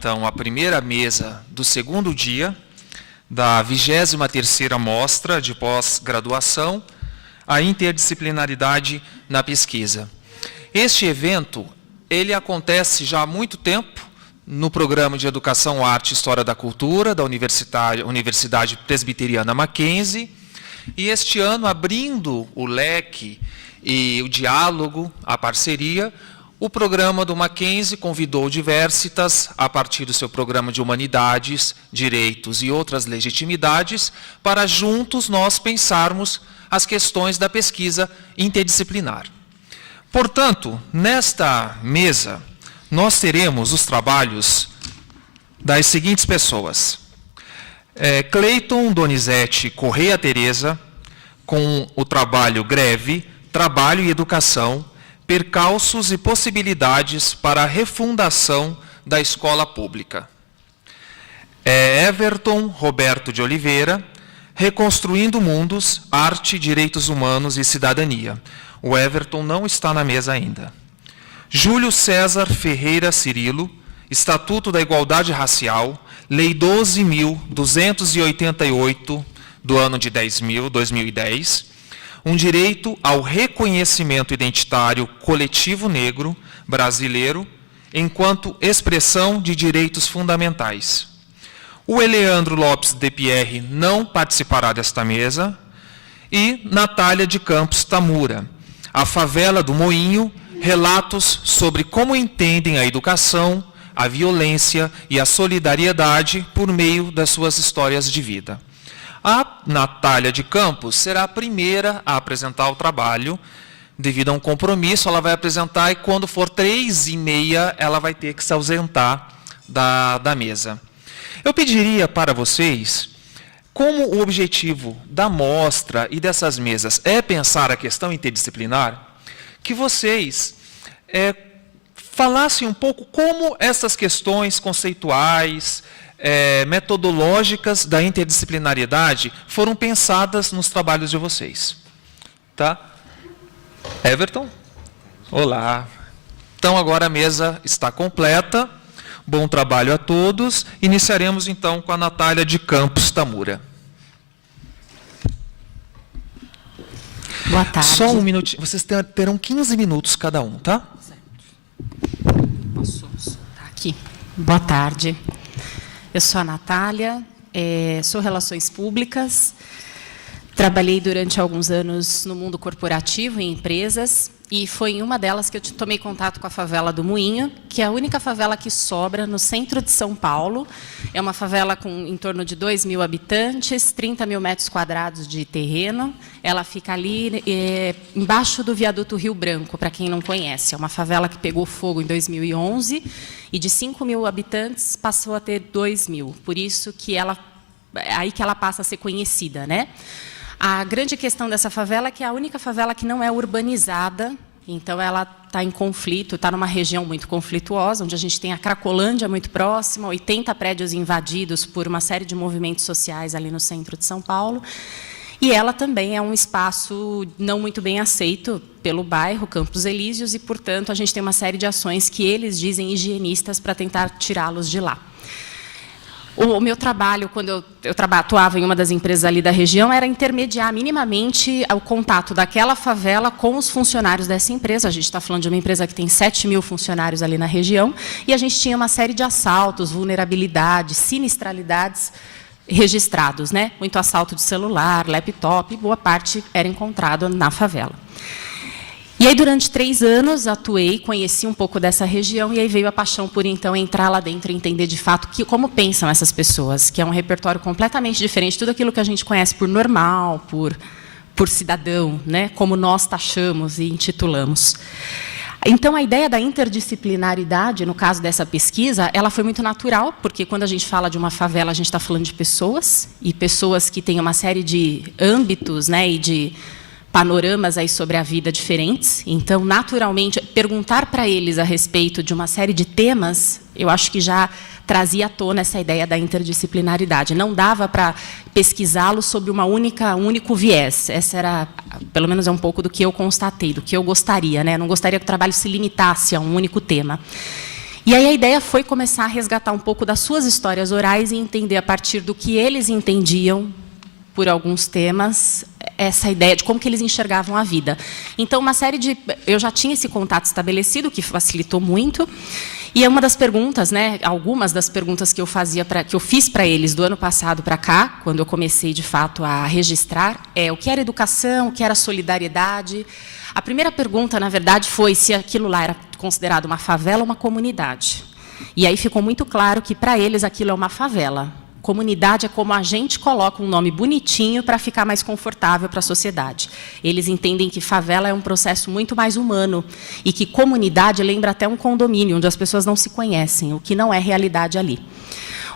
então, a primeira mesa do segundo dia da 23ª Mostra de Pós-Graduação, a Interdisciplinaridade na Pesquisa. Este evento, ele acontece já há muito tempo no Programa de Educação, Arte e História da Cultura da Universidade Presbiteriana Mackenzie, e este ano, abrindo o leque e o diálogo, a parceria, o programa do Mackenzie convidou Diversitas, a partir do seu programa de Humanidades, Direitos e outras legitimidades, para juntos nós pensarmos as questões da pesquisa interdisciplinar. Portanto, nesta mesa, nós teremos os trabalhos das seguintes pessoas. Cleiton Donizete Correia Tereza, com o trabalho Greve, Trabalho e Educação, Percalços e Possibilidades para a Refundação da Escola Pública. Everton Roberto de Oliveira, Reconstruindo Mundos, Arte, Direitos Humanos e Cidadania. O Everton não está na mesa ainda. Júlio César Ferreira Cirilo, Estatuto da Igualdade Racial, Lei 12.288, do ano de 2010, um direito ao reconhecimento identitário coletivo negro brasileiro enquanto expressão de direitos fundamentais. O Eleandro Lopes de Pierre não participará desta mesa, e Natália de Campos Tamura, A Favela do Moinho, relatos sobre como entendem a educação, a violência e a solidariedade por meio das suas histórias de vida. A Natália de Campos será a primeira a apresentar o trabalho. Devido a um compromisso, ela vai apresentar, e quando for 3h30, ela vai ter que se ausentar da mesa. Eu pediria para vocês, como o objetivo da mostra e dessas mesas é pensar a questão interdisciplinar, que vocês falassem um pouco como essas questões conceituais, metodológicas da interdisciplinariedade foram pensadas nos trabalhos de vocês. Tá? Everton? Olá. Então, agora a mesa está completa. Bom trabalho a todos. Iniciaremos, então, com a Natália de Campos Tamura. Boa tarde. Só um minutinho. Vocês terão 15 minutos cada um, tá? Posso soltar aqui? Boa tarde. Eu sou a Natália, sou Relações Públicas, trabalhei durante alguns anos no mundo corporativo, em empresas, e foi em uma delas que eu tomei contato com a favela do Moinho, que é a única favela que sobra no centro de São Paulo. É uma favela com em torno de 2.000 habitantes, 30 mil metros quadrados de terreno. Ela fica ali embaixo do viaduto Rio Branco, para quem não conhece. É uma favela que pegou fogo em 2011 e de 5.000 habitantes passou a ter 2.000. Por isso que é aí que ela passa a ser conhecida, né? A grande questão dessa favela é que é a única favela que não é urbanizada, então ela está em conflito, está numa região muito conflituosa, onde a gente tem a Cracolândia muito próxima, 80 prédios invadidos por uma série de movimentos sociais ali no centro de São Paulo. E ela também é um espaço não muito bem aceito pelo bairro Campos Elíseos, e, portanto, a gente tem uma série de ações que eles dizem higienistas para tentar tirá-los de lá. O meu trabalho, quando eu atuava em uma das empresas ali da região, era intermediar minimamente o contato daquela favela com os funcionários dessa empresa. A gente está falando de uma empresa que tem 7.000 funcionários ali na região, e a gente tinha uma série de assaltos, vulnerabilidades, sinistralidades registrados, né? Muito assalto de celular, laptop, boa parte era encontrado na favela. E aí, durante 3 anos, atuei, conheci um pouco dessa região, e aí veio a paixão por, então, entrar lá dentro e entender, de fato, como pensam essas pessoas, que é um repertório completamente diferente de tudo aquilo que a gente conhece por normal, por cidadão, né? Como nós taxamos e intitulamos. Então, a ideia da interdisciplinaridade, no caso dessa pesquisa, ela foi muito natural, porque quando a gente fala de uma favela, a gente está falando de pessoas, e pessoas que têm uma série de âmbitos, né, e de panoramas aí sobre a vida diferentes. Então, naturalmente, perguntar para eles a respeito de uma série de temas, eu acho que já trazia à tona essa ideia da interdisciplinaridade. Não dava para pesquisá-lo sobre um único viés. Essa era, pelo menos, é um pouco do que eu constatei, do que eu gostaria, né? Eu não gostaria que o trabalho se limitasse a um único tema. E aí a ideia foi começar a resgatar um pouco das suas histórias orais e entender, a partir do que eles entendiam por alguns temas, essa ideia de como que eles enxergavam a vida. Então, uma série de... Eu já tinha esse contato estabelecido, que facilitou muito. E é uma das perguntas, né, algumas das perguntas que eu fiz para eles do ano passado para cá, quando eu comecei, de fato, a registrar, o que era educação, o que era solidariedade. A primeira pergunta, na verdade, foi se aquilo lá era considerado uma favela ou uma comunidade. E aí ficou muito claro que, para eles, aquilo é uma favela. Comunidade é como a gente coloca um nome bonitinho para ficar mais confortável para a sociedade. Eles entendem que favela é um processo muito mais humano e que comunidade lembra até um condomínio, onde as pessoas não se conhecem, o que não é realidade ali.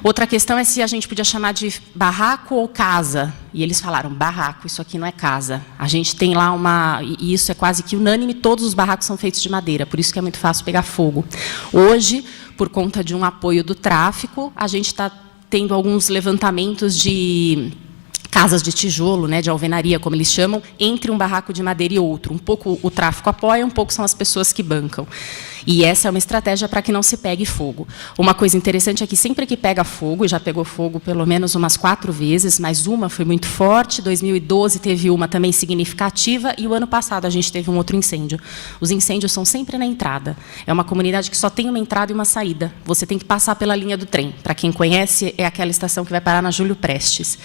Outra questão é se a gente podia chamar de barraco ou casa. E eles falaram, barraco, isso aqui não é casa. A gente tem lá e isso é quase que unânime, todos os barracos são feitos de madeira, por isso que é muito fácil pegar fogo. Hoje, por conta de um apoio do tráfico, a gente está tendo alguns levantamentos de casas de tijolo, né, de alvenaria, como eles chamam, entre um barraco de madeira e outro. Um pouco o tráfico apoia, um pouco são as pessoas que bancam. E essa é uma estratégia para que não se pegue fogo. Uma coisa interessante é que sempre que pega fogo, e já pegou fogo pelo menos umas 4 vezes, mas uma foi muito forte, 2012 teve uma também significativa, e o ano passado a gente teve um outro incêndio. Os incêndios são sempre na entrada. É uma comunidade que só tem uma entrada e uma saída. Você tem que passar pela linha do trem. Para quem conhece, é aquela estação que vai parar na Júlio Prestes.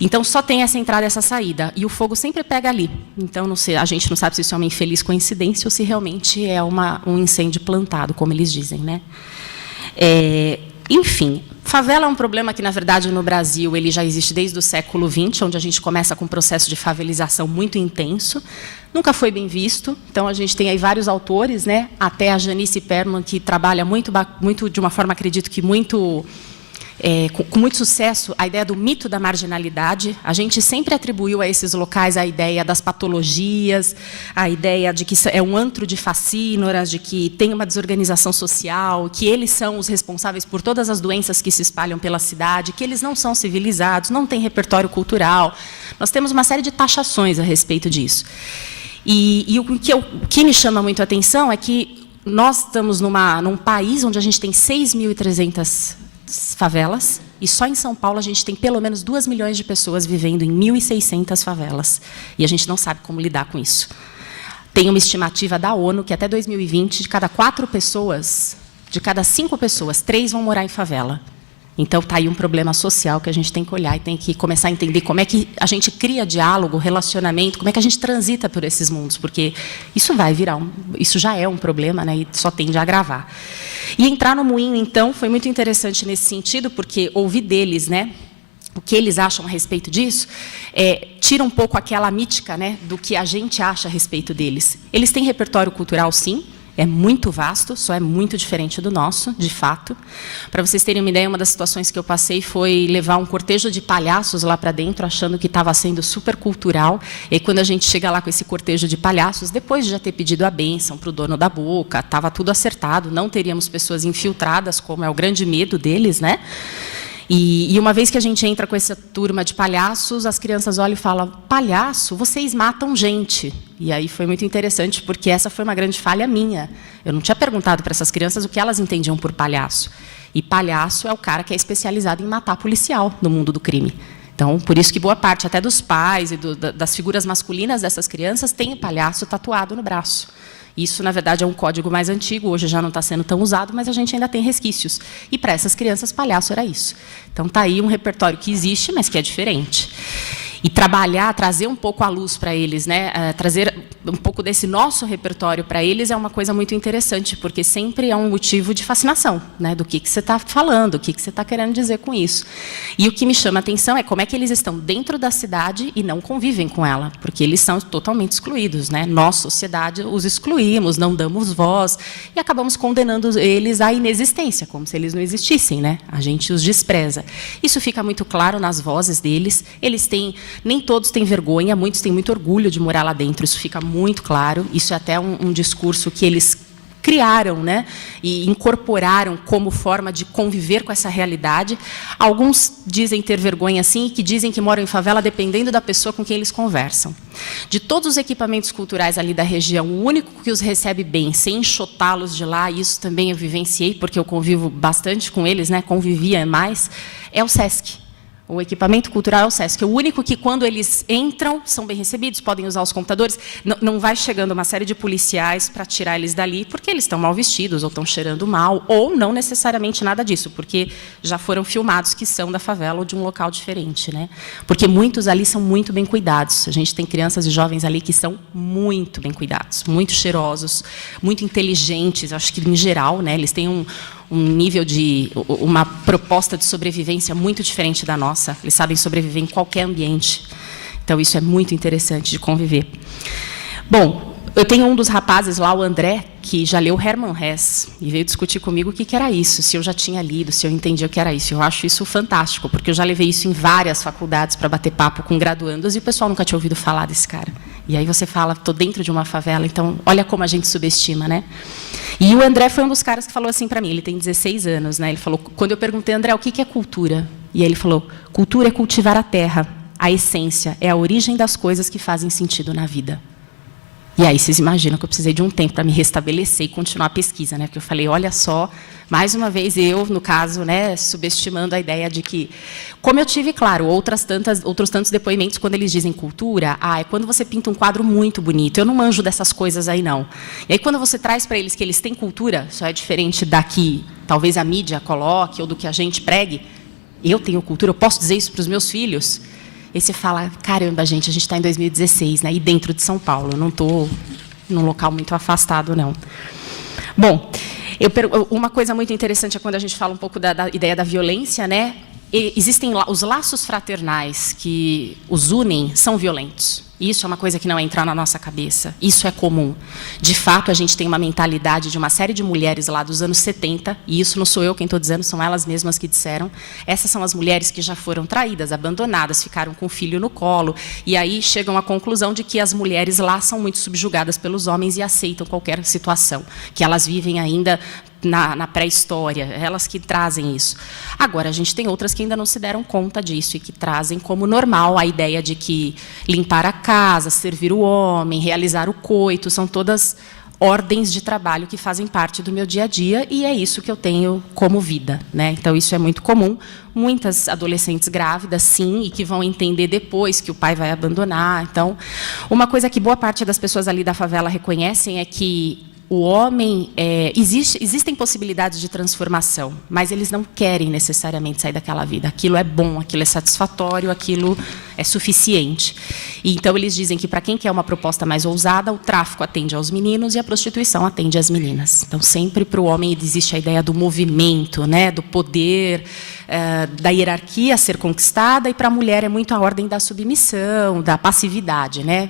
Então, só tem essa entrada e essa saída. E o fogo sempre pega ali. Então, não sei, a gente não sabe se isso é uma infeliz coincidência ou se realmente é um incêndio plantado, como eles dizem, né? Enfim, favela é um problema que, na verdade, no Brasil, ele já existe desde o século XX, onde a gente começa com um processo de favelização muito intenso. Nunca foi bem visto. Então, a gente tem aí vários autores, né? Até a Janice Perman, que trabalha muito de uma forma, acredito que muito... com muito sucesso, a ideia do mito da marginalidade. A gente sempre atribuiu a esses locais a ideia das patologias, a ideia de que é um antro de facínoras, de que tem uma desorganização social, que eles são os responsáveis por todas as doenças que se espalham pela cidade, que eles não são civilizados, não têm repertório cultural. Nós temos uma série de taxações a respeito disso. E o que me chama muito a atenção é que nós estamos num país onde a gente tem 6.300 favelas, e só em São Paulo a gente tem pelo menos 2 milhões de pessoas vivendo em 1.600 favelas. E a gente não sabe como lidar com isso. Tem uma estimativa da ONU que até 2020, de cada 4 pessoas, de cada 5 pessoas, 3 vão morar em favela. Então, está aí um problema social que a gente tem que olhar e tem que começar a entender como é que a gente cria diálogo, relacionamento, como é que a gente transita por esses mundos, porque isso vai virar isso já é um problema, né, e só tende a agravar. E entrar no moinho, então, foi muito interessante nesse sentido, porque ouvir deles, né, o que eles acham a respeito disso, tira um pouco aquela mítica, né, do que a gente acha a respeito deles. Eles têm repertório cultural, sim, é muito vasto, só é muito diferente do nosso, de fato. Para vocês terem uma ideia, uma das situações que eu passei foi levar um cortejo de palhaços lá para dentro, achando que estava sendo super cultural. E aí, quando a gente chega lá com esse cortejo de palhaços, depois de já ter pedido a bênção para o dono da boca, estava tudo acertado, não teríamos pessoas infiltradas, como é o grande medo deles, né? E uma vez que a gente entra com essa turma de palhaços, as crianças olham e falam, palhaço, vocês matam gente. E aí foi muito interessante, porque essa foi uma grande falha minha. Eu não tinha perguntado para essas crianças o que elas entendiam por palhaço. E palhaço é o cara que é especializado em matar policial no mundo do crime. Então, por isso que boa parte até dos pais e das figuras masculinas dessas crianças tem o palhaço tatuado no braço. Isso, na verdade, é um código mais antigo, hoje já não está sendo tão usado, mas a gente ainda tem resquícios. E, para essas crianças, palhaço era isso. Então, está aí um repertório que existe, mas que é diferente. E trabalhar, trazer um pouco a luz para eles, né? Trazer um pouco desse nosso repertório para eles é uma coisa muito interessante, porque sempre é um motivo de fascinação, né? Do que você está falando, o que você está querendo dizer com isso. E o que me chama a atenção é como é que eles estão dentro da cidade e não convivem com ela, porque eles são totalmente excluídos, né? Nós, sociedade, os excluímos, não damos voz e acabamos condenando eles à inexistência, como se eles não existissem, né? A gente os despreza. Isso fica muito claro nas vozes deles. Eles têm... Nem todos têm vergonha, muitos têm muito orgulho de morar lá dentro, isso fica muito claro. Isso é até um discurso que eles criaram, né, e incorporaram como forma de conviver com essa realidade. Alguns dizem ter vergonha, sim, que dizem que moram em favela dependendo da pessoa com quem eles conversam. De todos os equipamentos culturais ali da região, o único que os recebe bem, sem enxotá-los de lá, isso também eu vivenciei, porque eu convivo bastante com eles, né, convivia mais, é o SESC. O equipamento cultural é o SESC. O único que, quando eles entram, são bem recebidos, podem usar os computadores. Não vai chegando uma série de policiais para tirar eles dali, porque eles estão mal vestidos, ou estão cheirando mal, ou não necessariamente nada disso, porque já foram filmados que são da favela ou de um local diferente, né? Porque muitos ali são muito bem cuidados. A gente tem crianças e jovens ali que são muito bem cuidados, muito cheirosos, muito inteligentes. Eu acho que, em geral, né, eles têm um nível de... uma proposta de sobrevivência muito diferente da nossa. Eles sabem sobreviver em qualquer ambiente. Então, isso é muito interessante de conviver. Bom, eu tenho um dos rapazes lá, o André, que já leu Hermann Hesse, e veio discutir comigo o que era isso, se eu já tinha lido, se eu entendia o que era isso. Eu acho isso fantástico, porque eu já levei isso em várias faculdades para bater papo com graduandos, e o pessoal nunca tinha ouvido falar desse cara. E aí você fala, estou dentro de uma favela, então olha como a gente subestima, né? E o André foi um dos caras que falou assim para mim, ele tem 16 anos, né? Ele falou, quando eu perguntei, André, o que é cultura? E aí ele falou, cultura é cultivar a terra, a essência, é a origem das coisas que fazem sentido na vida. E aí vocês imaginam que eu precisei de um tempo para me restabelecer e continuar a pesquisa, né? Porque eu falei, olha só, mais uma vez eu, no caso, né, subestimando a ideia de que, como eu tive, claro, outros tantos depoimentos quando eles dizem cultura, é quando você pinta um quadro muito bonito. Eu não manjo dessas coisas aí, não. E aí quando você traz para eles que eles têm cultura, só é diferente da que talvez a mídia coloque ou do que a gente pregue. Eu tenho cultura, eu posso dizer isso para os meus filhos. E você fala, caramba, gente, a gente está em 2016, né? E dentro de São Paulo, eu não estou num local muito afastado, não. Bom, uma coisa muito interessante é quando a gente fala um pouco da ideia da violência, né? Existem os laços fraternais que os unem, são violentos. Isso é uma coisa que não entra na nossa cabeça. Isso é comum. De fato, a gente tem uma mentalidade de uma série de mulheres lá dos anos 70, e isso não sou eu quem estou dizendo, são elas mesmas que disseram. Essas são as mulheres que já foram traídas, abandonadas, ficaram com o filho no colo, e aí chegam à conclusão de que as mulheres lá são muito subjugadas pelos homens e aceitam qualquer situação, que elas vivem ainda na pré-história, elas que trazem isso. Agora, a gente tem outras que ainda não se deram conta disso e que trazem como normal a ideia de que limpar a casa, servir o homem, realizar o coito, são todas ordens de trabalho que fazem parte do meu dia a dia e é isso que eu tenho como vida, né? Então, isso é muito comum. Muitas adolescentes grávidas, sim, e que vão entender depois que o pai vai abandonar. Então, uma coisa que boa parte das pessoas ali da favela reconhecem é que o homem, existem possibilidades de transformação, mas eles não querem necessariamente sair daquela vida. Aquilo é bom, aquilo é satisfatório, aquilo é suficiente. E, então, eles dizem que, para quem quer uma proposta mais ousada, o tráfico atende aos meninos e a prostituição atende às meninas. Então, sempre para o homem existe a ideia do movimento, né, do poder, da hierarquia a ser conquistada, e para a mulher é muito a ordem da submissão, da passividade, né,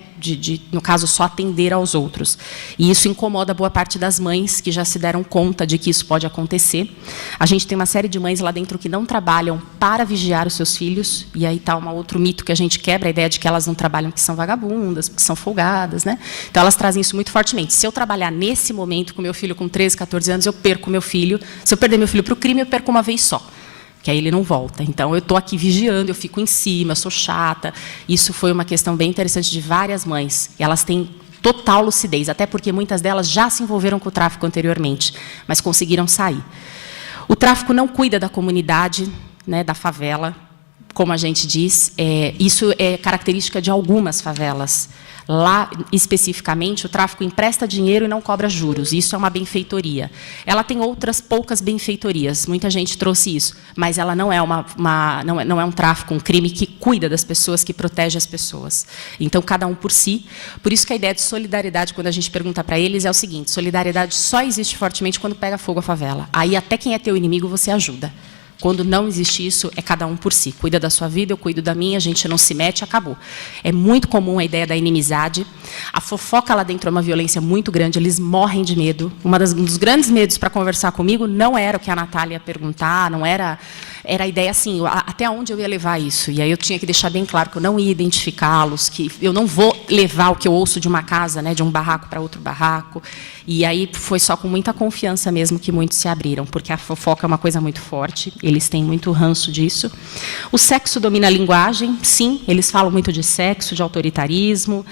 no caso, só atender aos outros. E isso incomoda boa parte das mães que já se deram conta de que isso pode acontecer. A gente tem uma série de mães lá dentro que não trabalham para vigiar os seus filhos, e aí está um outro mito que a gente quebra, a ideia de que elas não trabalham porque são vagabundas, porque são folgadas, né? Então, elas trazem isso muito fortemente. Se eu trabalhar nesse momento com meu filho com 13, 14 anos, eu perco meu filho. Se eu perder meu filho para o crime, eu perco uma vez só, que aí ele não volta. Então, eu estou aqui vigiando, eu fico em cima, eu sou chata. Isso foi uma questão bem interessante de várias mães. E elas têm total lucidez, até porque muitas delas já se envolveram com o tráfico anteriormente, mas conseguiram sair. O tráfico não cuida da comunidade, né, da favela, como a gente diz. Isso é característica de algumas favelas. Lá, especificamente, o tráfico empresta dinheiro e não cobra juros. Isso é uma benfeitoria. Ela tem outras poucas benfeitorias. Muita gente trouxe isso. Mas ela não é, não é um tráfico, um crime que cuida das pessoas, que protege as pessoas. Então, cada um por si. Por isso que a ideia de solidariedade, quando a gente pergunta para eles, é o seguinte: solidariedade só existe fortemente quando pega fogo a favela. Aí, até quem é teu inimigo, você ajuda. Quando não existe isso, é cada um por si. Cuida da sua vida, eu cuido da minha, a gente não se mete, acabou. É muito comum a ideia da inimizade. A fofoca lá dentro é uma violência muito grande, eles morrem de medo. Um dos grandes medos para conversar comigo não era o que a Natália ia perguntar, não era... Era a ideia assim, até onde eu ia levar isso. E aí eu tinha que deixar bem claro que eu não ia identificá-los, que eu não vou levar o que eu ouço de uma casa, né, de um barraco para outro barraco. E aí foi só com muita confiança mesmo que muitos se abriram, porque a fofoca é uma coisa muito forte, eles têm muito ranço disso. O sexo domina a linguagem, sim, eles falam muito de sexo, de autoritarismo.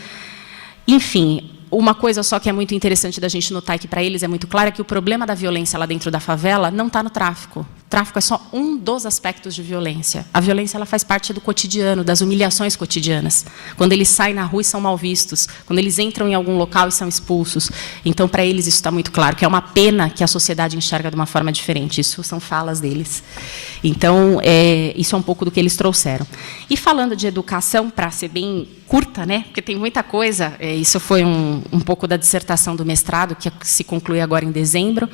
Enfim, uma coisa só que é muito interessante da gente notar, e que para eles é muito clara, é que o problema da violência lá dentro da favela não está no tráfico. O tráfico é só um dos aspectos de violência. A violência ela faz parte do cotidiano, das humilhações cotidianas. Quando eles saem na rua e são mal vistos, quando eles entram em algum local e são expulsos. Então, para eles, isso está muito claro, que é uma pena que a sociedade enxerga de uma forma diferente. Isso são falas deles. Então, isso é um pouco do que eles trouxeram. E falando de educação, para ser bem curta, né, porque tem muita coisa, isso foi um pouco da dissertação do mestrado, que se conclui agora em dezembro,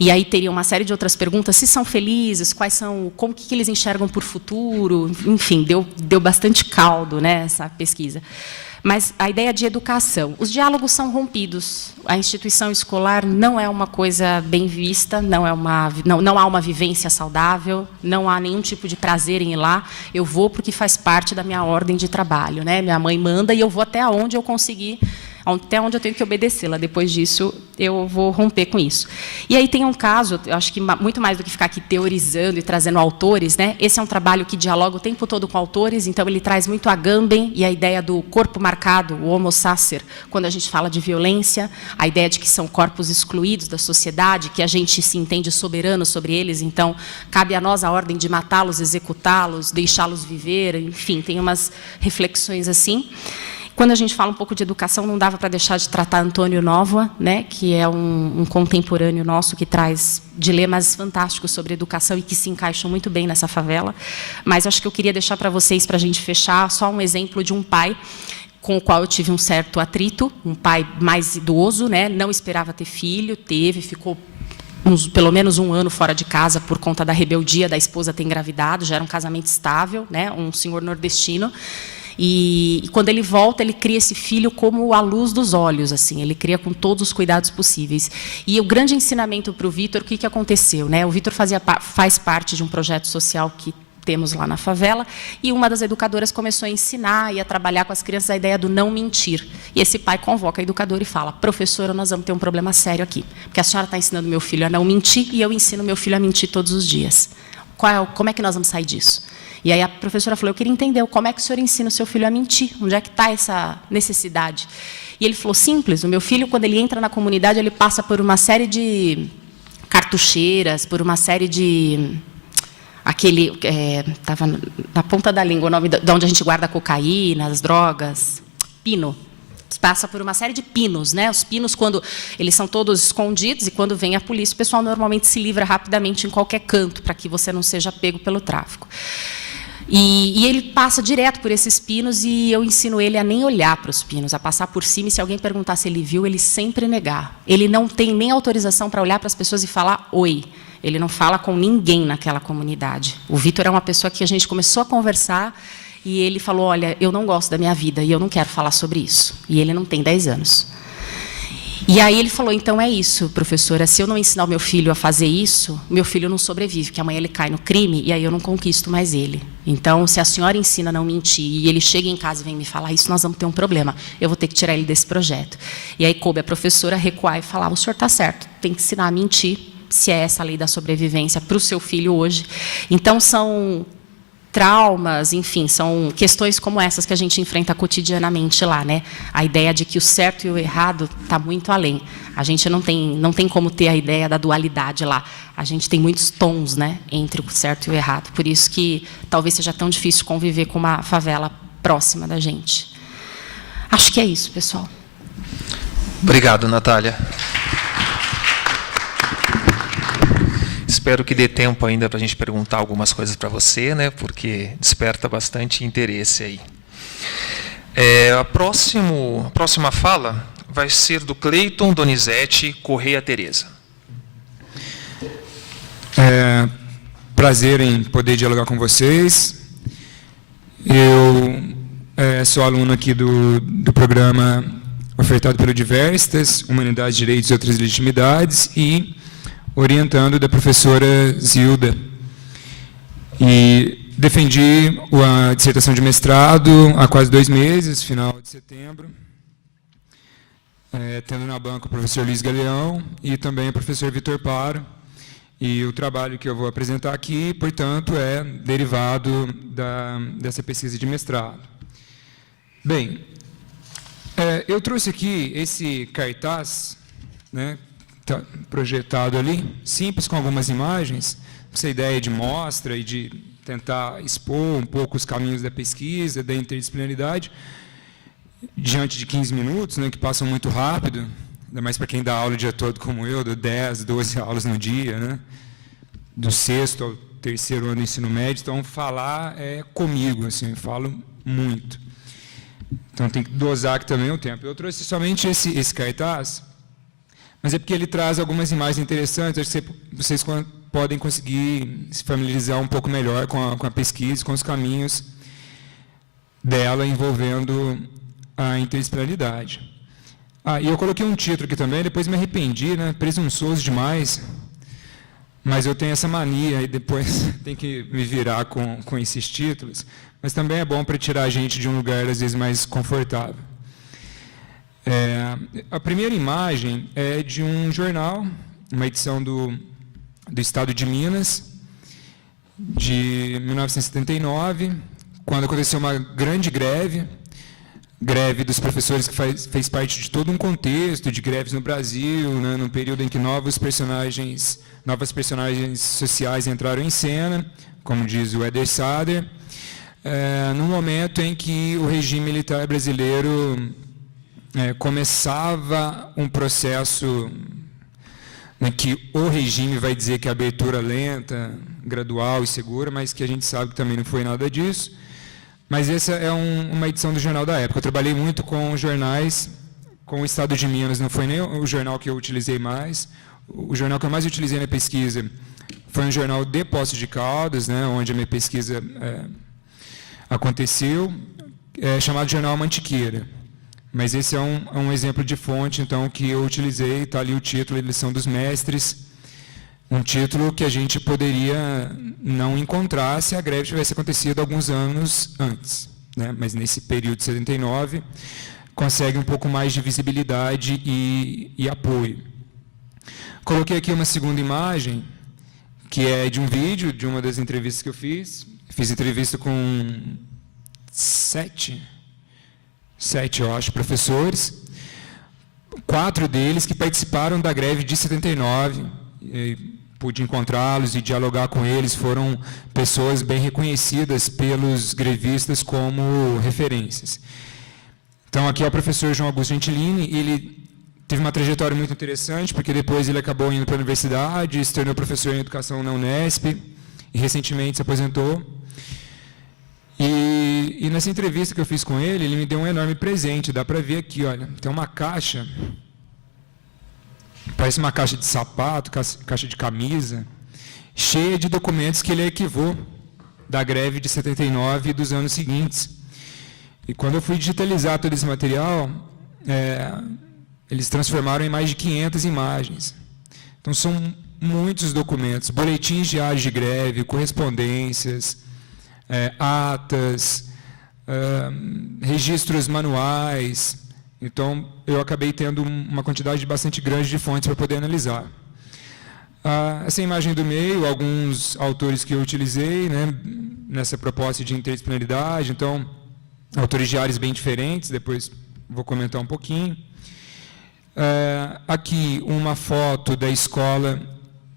e aí teria uma série de outras perguntas, se são felizes, quais são, como que eles enxergam por futuro, enfim, deu bastante caldo, né, essa pesquisa. Mas a ideia de educação, os diálogos são rompidos, a instituição escolar não é uma coisa bem vista, não há uma vivência saudável, não há nenhum tipo de prazer em ir lá, eu vou porque faz parte da minha ordem de trabalho, né? Minha mãe manda e eu vou até onde eu conseguir, até onde eu tenho que obedecê-la. Depois disso, eu vou romper com isso. E aí tem um caso, eu acho que muito mais do que ficar aqui teorizando e trazendo autores, né? Esse é um trabalho que dialoga o tempo todo com autores, então ele traz muito a Agamben e a ideia do corpo marcado, o homo sacer, quando a gente fala de violência, a ideia de que são corpos excluídos da sociedade, que a gente se entende soberano sobre eles, então cabe a nós a ordem de matá-los, executá-los, deixá-los viver, enfim, tem umas reflexões assim. Quando a gente fala um pouco de educação, não dava para deixar de tratar Antônio Novoa, né, que é um contemporâneo nosso que traz dilemas fantásticos sobre educação e que se encaixam muito bem nessa favela. Mas acho que eu queria deixar para vocês, para a gente fechar, só um exemplo de um pai com o qual eu tive um certo atrito, um pai mais idoso, né, não esperava ter filho, ficou pelo menos um ano fora de casa por conta da rebeldia da esposa ter engravidado, já era um casamento estável, né, um senhor nordestino. E quando ele volta, ele cria esse filho como a luz dos olhos, assim, ele cria com todos os cuidados possíveis. E o grande ensinamento para o Vitor, o que aconteceu, né? O Vitor faz parte de um projeto social que temos lá na favela, e uma das educadoras começou a ensinar e a trabalhar com as crianças a ideia do não mentir. E esse pai convoca a educadora e fala: professora, nós vamos ter um problema sério aqui, porque a senhora está ensinando meu filho a não mentir e eu ensino meu filho a mentir todos os dias. Como é que nós vamos sair disso? E aí a professora falou: eu queria entender como é que o senhor ensina o seu filho a mentir, onde é que está essa necessidade? E ele falou: simples, o meu filho, quando ele entra na comunidade, ele passa por uma série de cartucheiras, por uma série de... Estava na ponta da língua o nome de onde a gente guarda a cocaína, as drogas, pino. Passa por uma série de pinos, né? Os pinos, quando eles são todos escondidos, e quando vem a polícia, o pessoal normalmente se livra rapidamente em qualquer canto, para que você não seja pego pelo tráfico. E ele passa direto por esses pinos, e eu ensino ele a nem olhar para os pinos, a passar por cima, e se alguém perguntar se ele viu, ele sempre negar. Ele não tem nem autorização para olhar para as pessoas e falar oi. Ele não fala com ninguém naquela comunidade. O Vitor é uma pessoa que a gente começou a conversar, e ele falou: olha, eu não gosto da minha vida, e eu não quero falar sobre isso. E ele não tem 10 anos. E aí ele falou: então é isso, professora, se eu não ensinar o meu filho a fazer isso, meu filho não sobrevive, porque amanhã ele cai no crime e aí eu não conquisto mais ele. Então, se a senhora ensina a não mentir e ele chega em casa e vem me falar isso, nós vamos ter um problema. Eu vou ter que tirar ele desse projeto. E aí coube a professora recuar e falar: o senhor está certo, tem que ensinar a mentir, se é essa a lei da sobrevivência para o seu filho hoje. Então, são traumas, enfim, são questões como essas que a gente enfrenta cotidianamente lá, né? A ideia de que o certo e o errado está muito além. A gente não tem como ter a ideia da dualidade lá. A gente tem muitos tons, né, entre o certo e o errado. Por isso que talvez seja tão difícil conviver com uma favela próxima da gente. Acho que é isso, pessoal. Obrigado, Natália. Espero que dê tempo ainda para a gente perguntar algumas coisas para você, né? Porque desperta bastante interesse aí. A próxima fala vai ser do Cleiton Donizete Correia Tereza. prazer em poder dialogar com vocês. Eu sou aluno aqui do programa ofertado pelo Diversitas, Humanidades, Direitos e Outras Legitimidades, e orientando da professora Zilda. E defendi a dissertação de mestrado há quase 2 meses, final de setembro, tendo na banca o professor Luiz Galeão e também o professor Vitor Paro. E o trabalho que eu vou apresentar aqui, portanto, é derivado dessa pesquisa de mestrado. Bem, eu trouxe aqui esse cartaz, né, tá projetado ali, simples, com algumas imagens, essa ideia de mostra e de tentar expor um pouco os caminhos da pesquisa, da interdisciplinaridade, diante de 15 minutos, né, que passam muito rápido, ainda mais para quem dá aula o dia todo como eu, dou 10, 12 aulas no dia, né, do 6º ao 3º ano do ensino médio, então falar é comigo, assim, eu falo muito. Então tem que dosar aqui também o tempo. Eu trouxe somente esse cartaz, mas é porque ele traz algumas imagens interessantes, acho que vocês podem conseguir se familiarizar um pouco melhor com a pesquisa, com os caminhos dela envolvendo a interdisciplinaridade. E eu coloquei um título aqui também, depois me arrependi, né, presunçoso demais, mas eu tenho essa mania e depois tem que me virar com esses títulos, mas também é bom para tirar a gente de um lugar, às vezes, mais confortável. A primeira imagem é de um jornal, uma edição do Estado de Minas, de 1979, quando aconteceu uma grande greve dos professores, que fez parte de todo um contexto de greves no Brasil, né, no período em que novas personagens sociais entraram em cena, como diz o Eder Sader, no momento em que o regime militar brasileiro começava um processo que o regime vai dizer que é abertura lenta, gradual e segura, mas que a gente sabe que também não foi nada disso. Mas essa é uma edição do jornal da época. Eu trabalhei muito com jornais, com o Estado de Minas, não foi nem o jornal que eu utilizei mais. O jornal que eu mais utilizei na pesquisa foi um jornal de Poços de Caldas, né, onde a minha pesquisa aconteceu, chamado Jornal Mantiqueira. Mas esse é um exemplo de fonte, então, que eu utilizei, está ali o título, Eleição dos Mestres, um título que a gente poderia não encontrar se a greve tivesse acontecido alguns anos antes, né? Mas nesse período de 79, consegue um pouco mais de visibilidade e apoio. Coloquei aqui uma segunda imagem, que é de um vídeo, de uma das entrevistas que eu fiz. Fiz entrevista com 7, eu acho, professores, 4 deles que participaram da greve de 79, pude encontrá-los e dialogar com eles, foram pessoas bem reconhecidas pelos grevistas como referências. Então, aqui é o professor João Augusto Gentilini, ele teve uma trajetória muito interessante, porque depois ele acabou indo para a universidade, se tornou professor em educação na Unesp, e recentemente se aposentou. E nessa entrevista que eu fiz com ele me deu um enorme presente. Dá para ver aqui, olha, tem uma caixa, parece uma caixa de sapato, caixa de camisa, cheia de documentos que ele arquivou da greve de 79 e dos anos seguintes. E quando eu fui digitalizar todo esse material, eles transformaram em mais de 500 imagens. Então, são muitos documentos, boletins diários de greve, correspondências, atas, registros manuais. Então, eu acabei tendo uma quantidade bastante grande de fontes para poder analisar. Essa imagem do meio, alguns autores que eu utilizei, né, nessa proposta de interdisciplinaridade, então, autores de áreas bem diferentes, depois vou comentar um pouquinho. Aqui, uma foto da Escola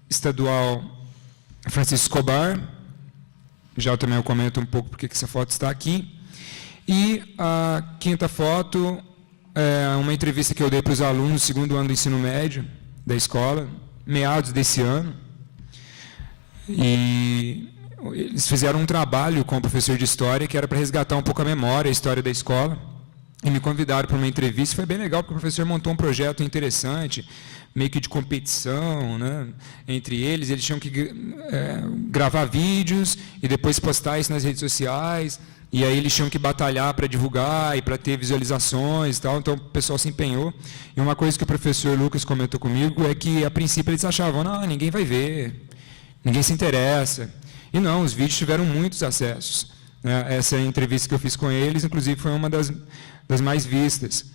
Estadual Francisco Escobar, já também eu comento um pouco porque essa foto está aqui. E a quinta foto é uma entrevista que eu dei para os alunos do 2º ano do ensino médio da escola, meados desse ano. E eles fizeram um trabalho com o professor de História que era para resgatar um pouco a memória, a história da escola. e me convidaram para uma entrevista. Foi bem legal, porque o professor montou um projeto interessante, meio que de competição, né, entre eles. Eles tinham que gravar vídeos e depois postar isso nas redes sociais, e aí eles tinham que batalhar para divulgar e para ter visualizações e tal. Então, o pessoal se empenhou. E uma coisa que o professor Lucas comentou comigo é que, a princípio, eles achavam, não, ninguém vai ver, ninguém se interessa. E não, os vídeos tiveram muitos acessos. Essa entrevista que eu fiz com eles, inclusive, foi uma das mais vistas.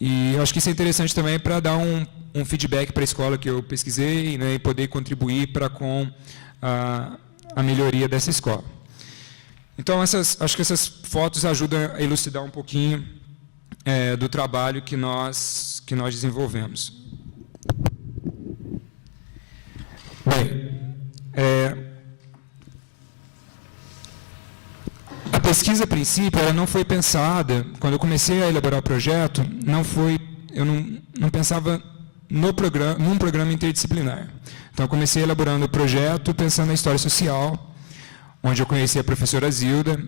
E eu acho que isso é interessante também para dar um feedback para a escola que eu pesquisei, né, e poder contribuir com a melhoria dessa escola. Então, acho que essas fotos ajudam a elucidar um pouquinho do trabalho que nós desenvolvemos. Bem, a pesquisa, a princípio, ela não foi pensada, quando eu comecei a elaborar o projeto, eu não pensava num programa interdisciplinar. Então, eu comecei elaborando o projeto pensando na história social, onde eu conheci a professora Zilda,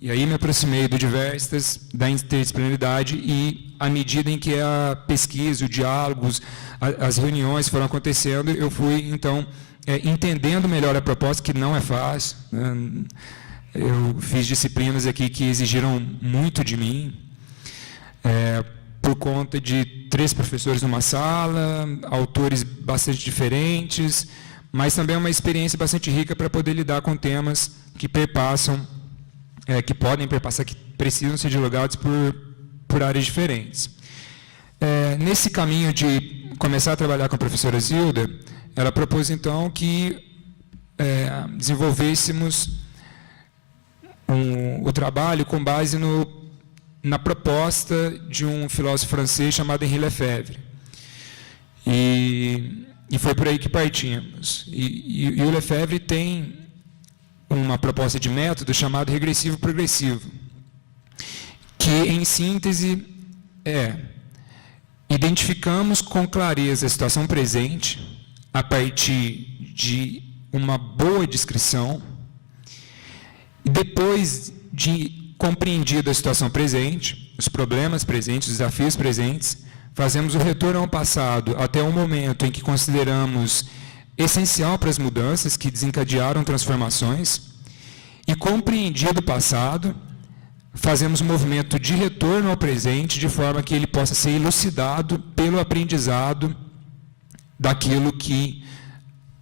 e aí me aproximei do Diversitas, da interdisciplinaridade, e à medida em que a pesquisa, o diálogo, as reuniões foram acontecendo, eu fui, então, entendendo melhor a proposta, que não é fácil, né? Eu fiz disciplinas aqui que exigiram muito de mim, por conta de 3 professores numa sala, autores bastante diferentes, mas também é uma experiência bastante rica para poder lidar com temas que perpassam, que podem perpassar, que precisam ser dialogados por áreas diferentes. Nesse caminho de começar a trabalhar com a professora Zilda, ela propôs, então, que desenvolvêssemos o trabalho com base na proposta de um filósofo francês chamado Henri Lefebvre. E foi por aí que partimos. E o Lefebvre tem uma proposta de método chamado regressivo progressivo, que, em síntese, identificamos com clareza a situação presente a partir de uma boa descrição, e depois de compreendida a situação presente, os problemas presentes, os desafios presentes, fazemos o retorno ao passado até o momento em que consideramos essencial para as mudanças que desencadearam transformações, e, compreendido o passado, fazemos um movimento de retorno ao presente, de forma que ele possa ser elucidado pelo aprendizado daquilo que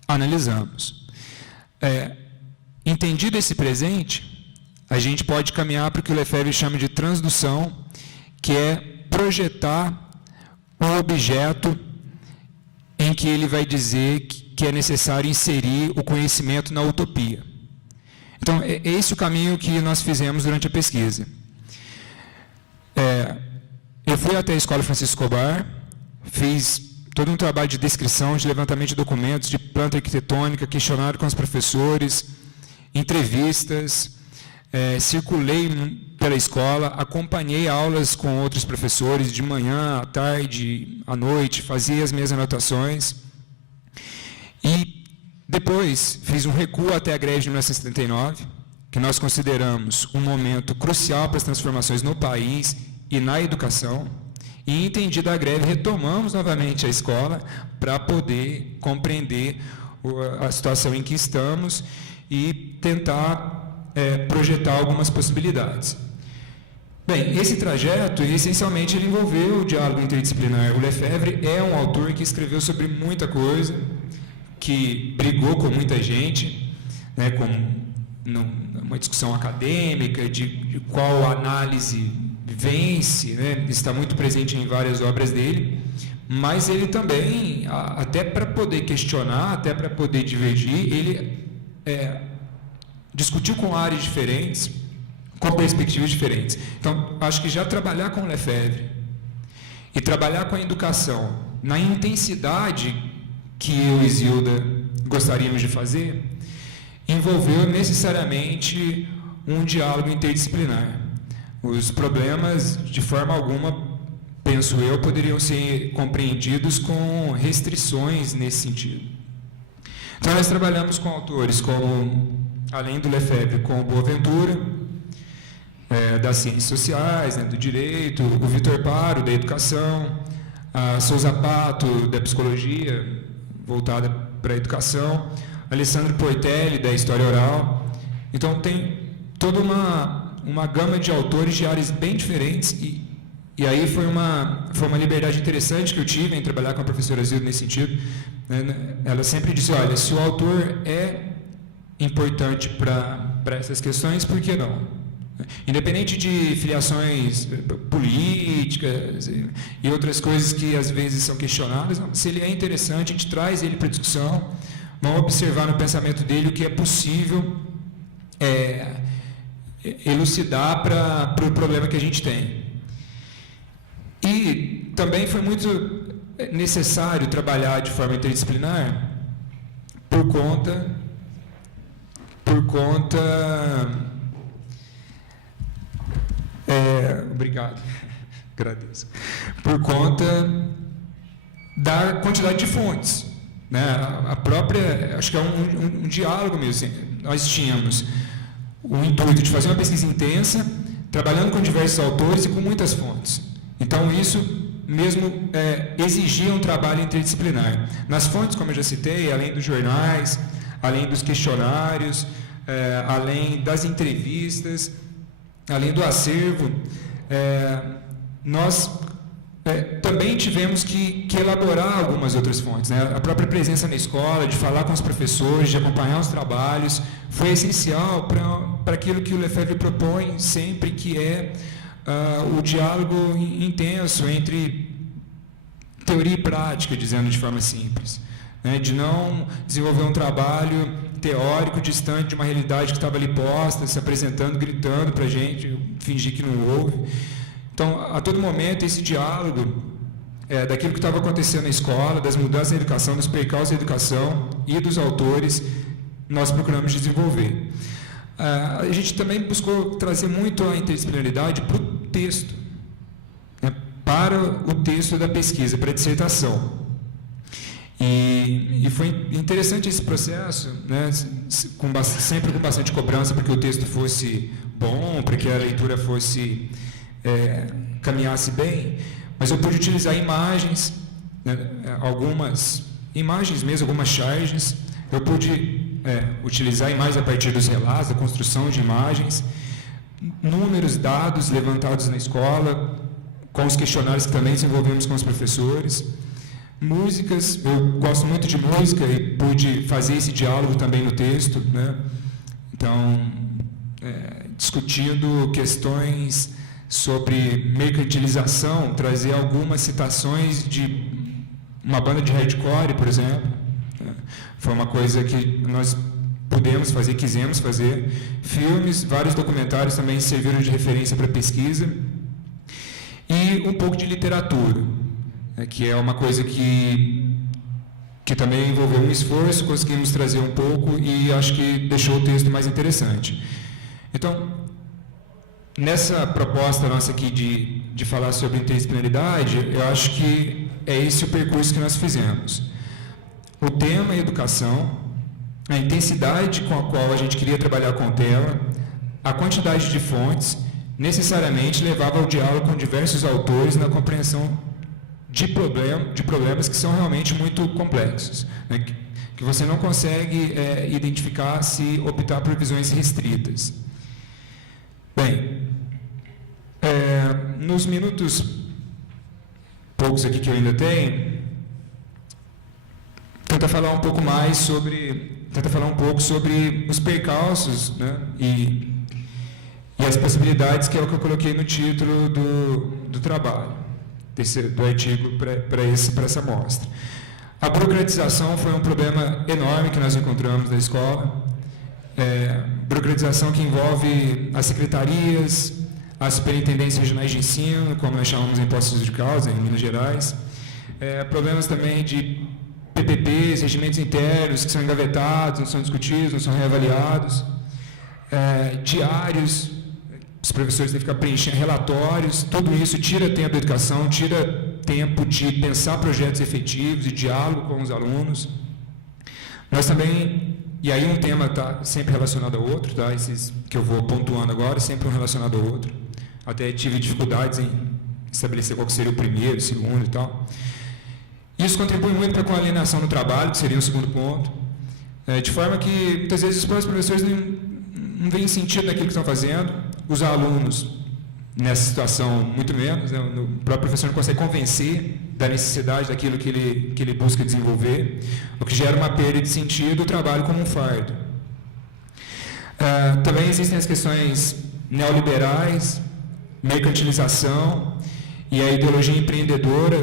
analisamos. Entendido esse presente, a gente pode caminhar para o que o Lefebvre chama de transdução, que é projetar um objeto em que ele vai dizer que é necessário inserir o conhecimento na utopia. Então, é esse o caminho que nós fizemos durante a pesquisa. Eu fui até a Escola Francisco Escobar, fiz todo um trabalho de descrição, de levantamento de documentos, de planta arquitetônica, questionário com os professores, entrevistas, circulei pela escola, acompanhei aulas com outros professores de manhã, à tarde, à noite, fazia as minhas anotações. E depois fiz um recuo até a greve de 1979, que nós consideramos um momento crucial para as transformações no país e na educação. E, entendida a greve, retomamos novamente a escola para poder compreender a situação em que estamos e tentar projetar algumas possibilidades. Bem, esse trajeto, essencialmente, ele envolveu o diálogo interdisciplinar. O Lefebvre é um autor que escreveu sobre muita coisa, que brigou com muita gente, né, com uma discussão acadêmica de qual análise vence, né, está muito presente em várias obras dele, mas ele também, até para poder questionar, até para poder divergir, ele discutiu com áreas diferentes, com perspectivas diferentes. Então, acho que já trabalhar com Lefebvre e trabalhar com a educação na intensidade que eu e Zilda gostaríamos de fazer, envolveu necessariamente um diálogo interdisciplinar. Os problemas, de forma alguma, penso eu, poderiam ser compreendidos com restrições nesse sentido. Então, nós trabalhamos com autores como, além do Lefebvre, com Boaventura, das ciências sociais, né, do direito, o Vitor Paro, da educação, a Souza Pato, da psicologia, voltada para a educação, Alessandro Portelli, da história oral. Então, tem toda uma gama de autores de áreas bem diferentes e aí foi uma liberdade interessante que eu tive em trabalhar com a professora Zilda nesse sentido. Ela sempre disse, olha, se o autor é importante para essas questões, por que não? Independente de filiações políticas e outras coisas que às vezes são questionadas, se ele é interessante, a gente traz ele para a discussão, vamos observar no pensamento dele o que é possível elucidar para o problema que a gente tem. E também foi muito necessário trabalhar de forma interdisciplinar por conta obrigado, agradeço. Por conta da quantidade de fontes, né? A própria, acho que é um diálogo mesmo. Assim, nós tínhamos o intuito de fazer uma pesquisa intensa, trabalhando com diversos autores e com muitas fontes. Então, isso mesmo exigia um trabalho interdisciplinar. Nas fontes, como eu já citei, além dos jornais, além dos questionários, além das entrevistas, além do acervo, nós também tivemos que elaborar algumas outras fontes, né? A própria presença na escola, de falar com os professores, de acompanhar os trabalhos, foi essencial para aquilo que o Lefebvre propõe sempre, que é o diálogo intenso entre teoria e prática, dizendo de forma simples, né? De não desenvolver um trabalho teórico distante de uma realidade que estava ali posta, se apresentando, gritando para a gente, fingir que não ouve. Então, a todo momento, esse diálogo daquilo que estava acontecendo na escola, das mudanças na educação, dos percalços da educação e dos autores, nós procuramos desenvolver. A gente também buscou trazer muito a interdisciplinaridade para o texto, né, para o texto da pesquisa, para a dissertação. E foi interessante esse processo, né, sempre com bastante cobrança para que o texto fosse bom, para que a leitura fosse caminhasse bem, mas eu pude utilizar imagens, né, algumas imagens mesmo, algumas charges, eu pude utilizar imagens a partir dos relatos, da construção de imagens, números, dados levantados na escola, com os questionários que também desenvolvemos com os professores, músicas, eu gosto muito de música e pude fazer esse diálogo também no texto, né? Então, discutindo questões sobre mercantilização, trazer algumas citações de uma banda de hardcore, por exemplo. Foi uma coisa que nós pudemos fazer, quisemos fazer. Filmes, vários documentários também serviram de referência para pesquisa. E um pouco de literatura, que é uma coisa que também envolveu um esforço, conseguimos trazer um pouco e acho que deixou o texto mais interessante. Então, nessa proposta nossa aqui de falar sobre interdisciplinaridade, eu acho que é esse o percurso que nós fizemos. O tema é educação, a intensidade com a qual a gente queria trabalhar com o tema, a quantidade de fontes, necessariamente levava ao diálogo com diversos autores na compreensão de problemas que são realmente muito complexos, né? Que você não consegue identificar se optar por visões restritas. Bem, nos minutos poucos aqui que eu ainda tenho, tentar falar um pouco sobre os percalços, né, e as possibilidades, que é o que eu coloquei no título do trabalho, do artigo para essa mostra. A burocratização foi um problema enorme que nós encontramos na escola, burocratização que envolve as secretarias, as superintendências regionais de ensino, como nós chamamos em Poços de Caldas, em Minas Gerais, problemas também de PPPs, regimentos internos que são engavetados, não são discutidos, não são reavaliados, diários, os professores têm que ficar preenchendo relatórios, tudo isso tira tempo da educação, tira tempo de pensar projetos efetivos, de diálogo com os alunos. Nós também E aí um tema está sempre relacionado ao outro, tá? Esses que eu vou pontuando agora, sempre um relacionado ao outro. Até tive dificuldades em estabelecer qual que seria o primeiro, o segundo e tal. Isso contribui muito para a coordenação no trabalho, que seria o segundo ponto. De forma que, muitas vezes, os próprios professores não veem sentido naquilo que estão fazendo. Os alunos, nessa situação, muito menos. Né? O próprio professor não consegue convencer da necessidade daquilo que ele busca desenvolver, o que gera uma perda de sentido, o trabalho como um fardo. Também existem as questões neoliberais, mercantilização e a ideologia empreendedora,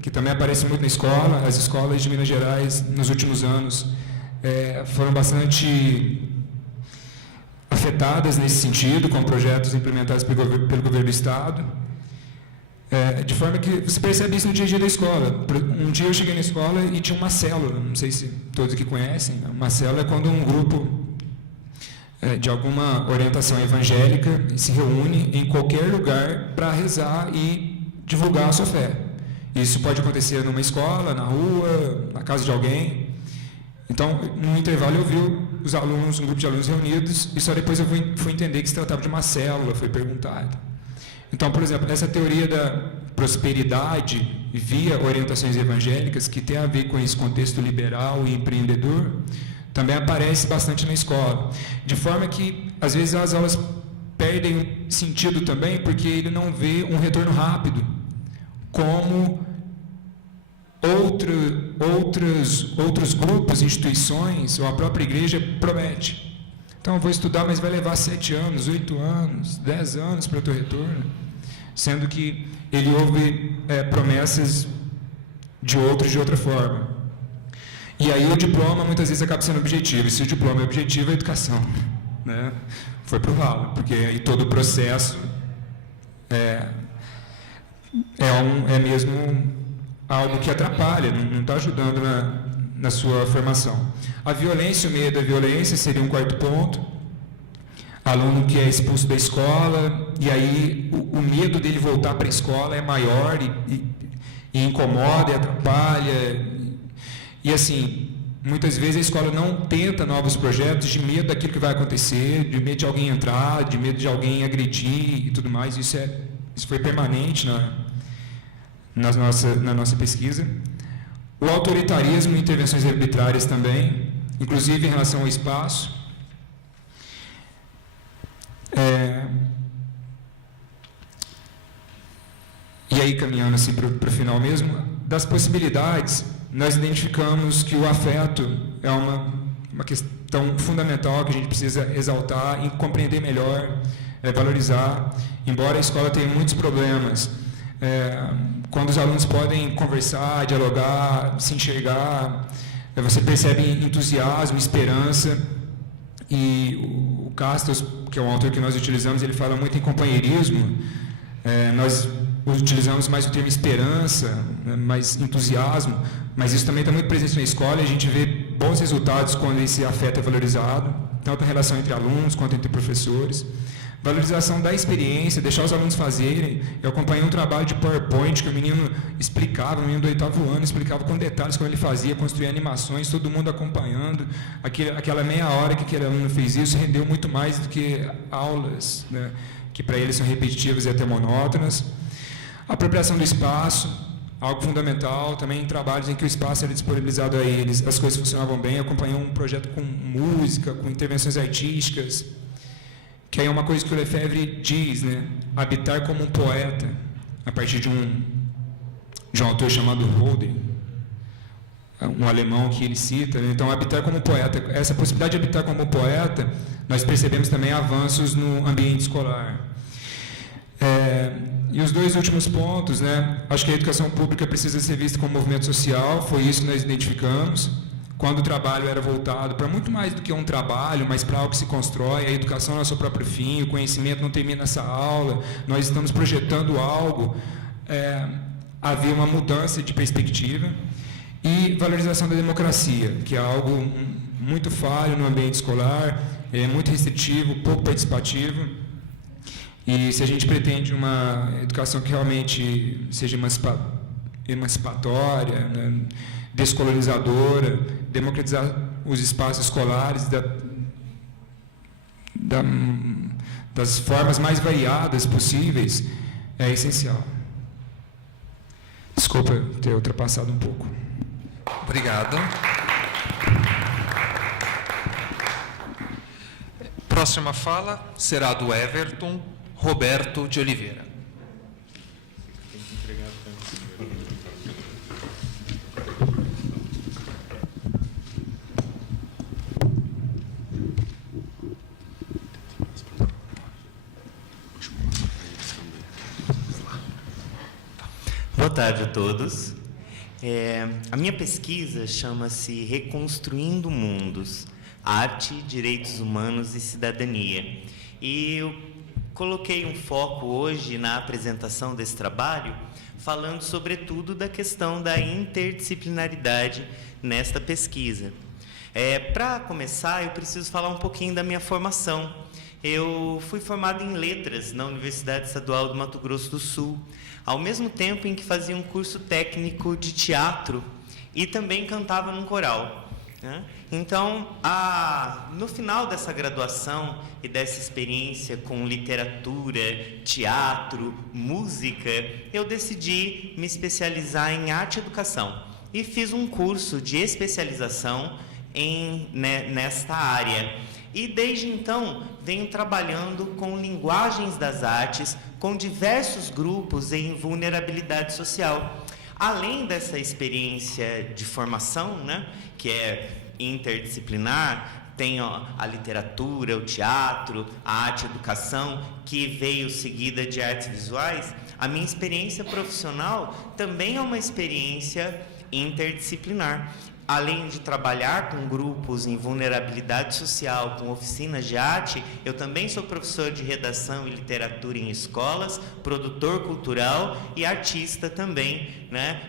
que também aparece muito na escola. As escolas de Minas Gerais, nos últimos anos, foram bastante afetadas nesse sentido, com projetos implementados pelo governo do Estado, de forma que você percebe isso no dia a dia da escola. Um dia eu cheguei na escola e tinha uma célula, não sei se todos aqui conhecem. Uma célula é quando um grupo de alguma orientação evangélica se reúne em qualquer lugar para rezar e divulgar a sua fé. Isso pode acontecer numa escola, na rua, na casa de alguém. Então, no intervalo eu vi os alunos, um grupo de alunos reunidos, e só depois eu fui entender que se tratava de uma célula, foi perguntado. Então, por exemplo, essa teoria da prosperidade via orientações evangélicas, que tem a ver com esse contexto liberal e empreendedor, também aparece bastante na escola. De forma que, às vezes, as aulas perdem sentido também, porque ele não vê um retorno rápido, como outros grupos, instituições, ou a própria igreja promete. Então, eu vou estudar, mas vai levar 7 anos, 8 anos, 10 anos para o teu retorno, sendo que ele ouve promessas de outros de outra forma. E aí o diploma, muitas vezes, acaba sendo objetivo. E se o diploma é objetivo, a educação, né, foi para o ralo, porque aí todo o processo é mesmo algo que atrapalha, não está ajudando na sua formação. A violência, o medo da violência seria um quarto ponto. Aluno que é expulso da escola, e aí o medo dele voltar para a escola é maior e incomoda e atrapalha. E assim, muitas vezes a escola não tenta novos projetos de medo daquilo que vai acontecer, de medo de alguém entrar, de medo de alguém agredir e tudo mais. Isso foi permanente na nossa pesquisa. O autoritarismo e intervenções arbitrárias também, inclusive em relação ao espaço. E aí, caminhando assim para o final mesmo, das possibilidades, nós identificamos que o afeto é uma questão fundamental que a gente precisa exaltar e compreender melhor, valorizar. Embora a escola tenha muitos problemas, quando os alunos podem conversar, dialogar, se enxergar, você percebe entusiasmo, esperança. E o Castos, que é um autor que nós utilizamos, ele fala muito em companheirismo. Nós utilizamos mais o termo esperança, mais entusiasmo, mas isso também está muito presente na escola, e a gente vê bons resultados quando esse afeto é valorizado, tanto a relação entre alunos quanto entre professores. Valorização da experiência, deixar os alunos fazerem. Eu acompanhei um trabalho de PowerPoint que o menino explicava, o menino do 8º ano explicava com detalhes como ele fazia, construía animações, todo mundo acompanhando. Aquela meia hora que aquele aluno fez isso rendeu muito mais do que aulas, né, que para eles são repetitivas e até monótonas. Apropriação do espaço, algo fundamental, também em trabalhos em que o espaço era disponibilizado a eles, as coisas funcionavam bem. Eu acompanhei um projeto com música, com intervenções artísticas, que é uma coisa que o Lefebvre diz, né? Habitar como um poeta, a partir de um autor chamado Holder, um alemão que ele cita, né? Então, habitar como um poeta, essa possibilidade de habitar como um poeta, nós percebemos também avanços no ambiente escolar. E os 2 últimos pontos, né? Acho que a educação pública precisa ser vista como movimento social, foi isso que nós identificamos. Quando o trabalho era voltado para muito mais do que um trabalho, mas para algo que se constrói, a educação é o seu próprio fim, o conhecimento não termina nessa aula, nós estamos projetando algo, havia uma mudança de perspectiva. E valorização da democracia, que é algo muito falho no ambiente escolar, muito restritivo, pouco participativo. E se a gente pretende uma educação que realmente seja emancipatória, né, descolonizadora, os espaços escolares das formas mais variadas possíveis é essencial. Desculpa ter ultrapassado um pouco. Obrigado. Próxima fala será do Everton Roberto de Oliveira. Boa tarde a todos. A minha pesquisa chama-se Reconstruindo Mundos, Arte, Direitos Humanos e Cidadania. E eu coloquei um foco hoje na apresentação desse trabalho, falando sobretudo da questão da interdisciplinaridade nesta pesquisa. Para começar, eu preciso falar um pouquinho da minha formação. Eu fui formado em Letras na Universidade Estadual do Mato Grosso do Sul, ao mesmo tempo em que fazia um curso técnico de teatro e também cantava num coral, né? Então, no final dessa graduação e dessa experiência com literatura, teatro, música, eu decidi me especializar em arte e educação e fiz um curso de especialização nesta área. E desde então venho trabalhando com linguagens das artes, com diversos grupos em vulnerabilidade social. Além dessa experiência de formação, né, que é interdisciplinar, tem a literatura, o teatro, a arte e educação, que veio seguida de artes visuais. A minha experiência profissional também é uma experiência interdisciplinar. Além de trabalhar com grupos em vulnerabilidade social, com oficinas de arte, eu também sou professor de redação e literatura em escolas, produtor cultural e artista também, né?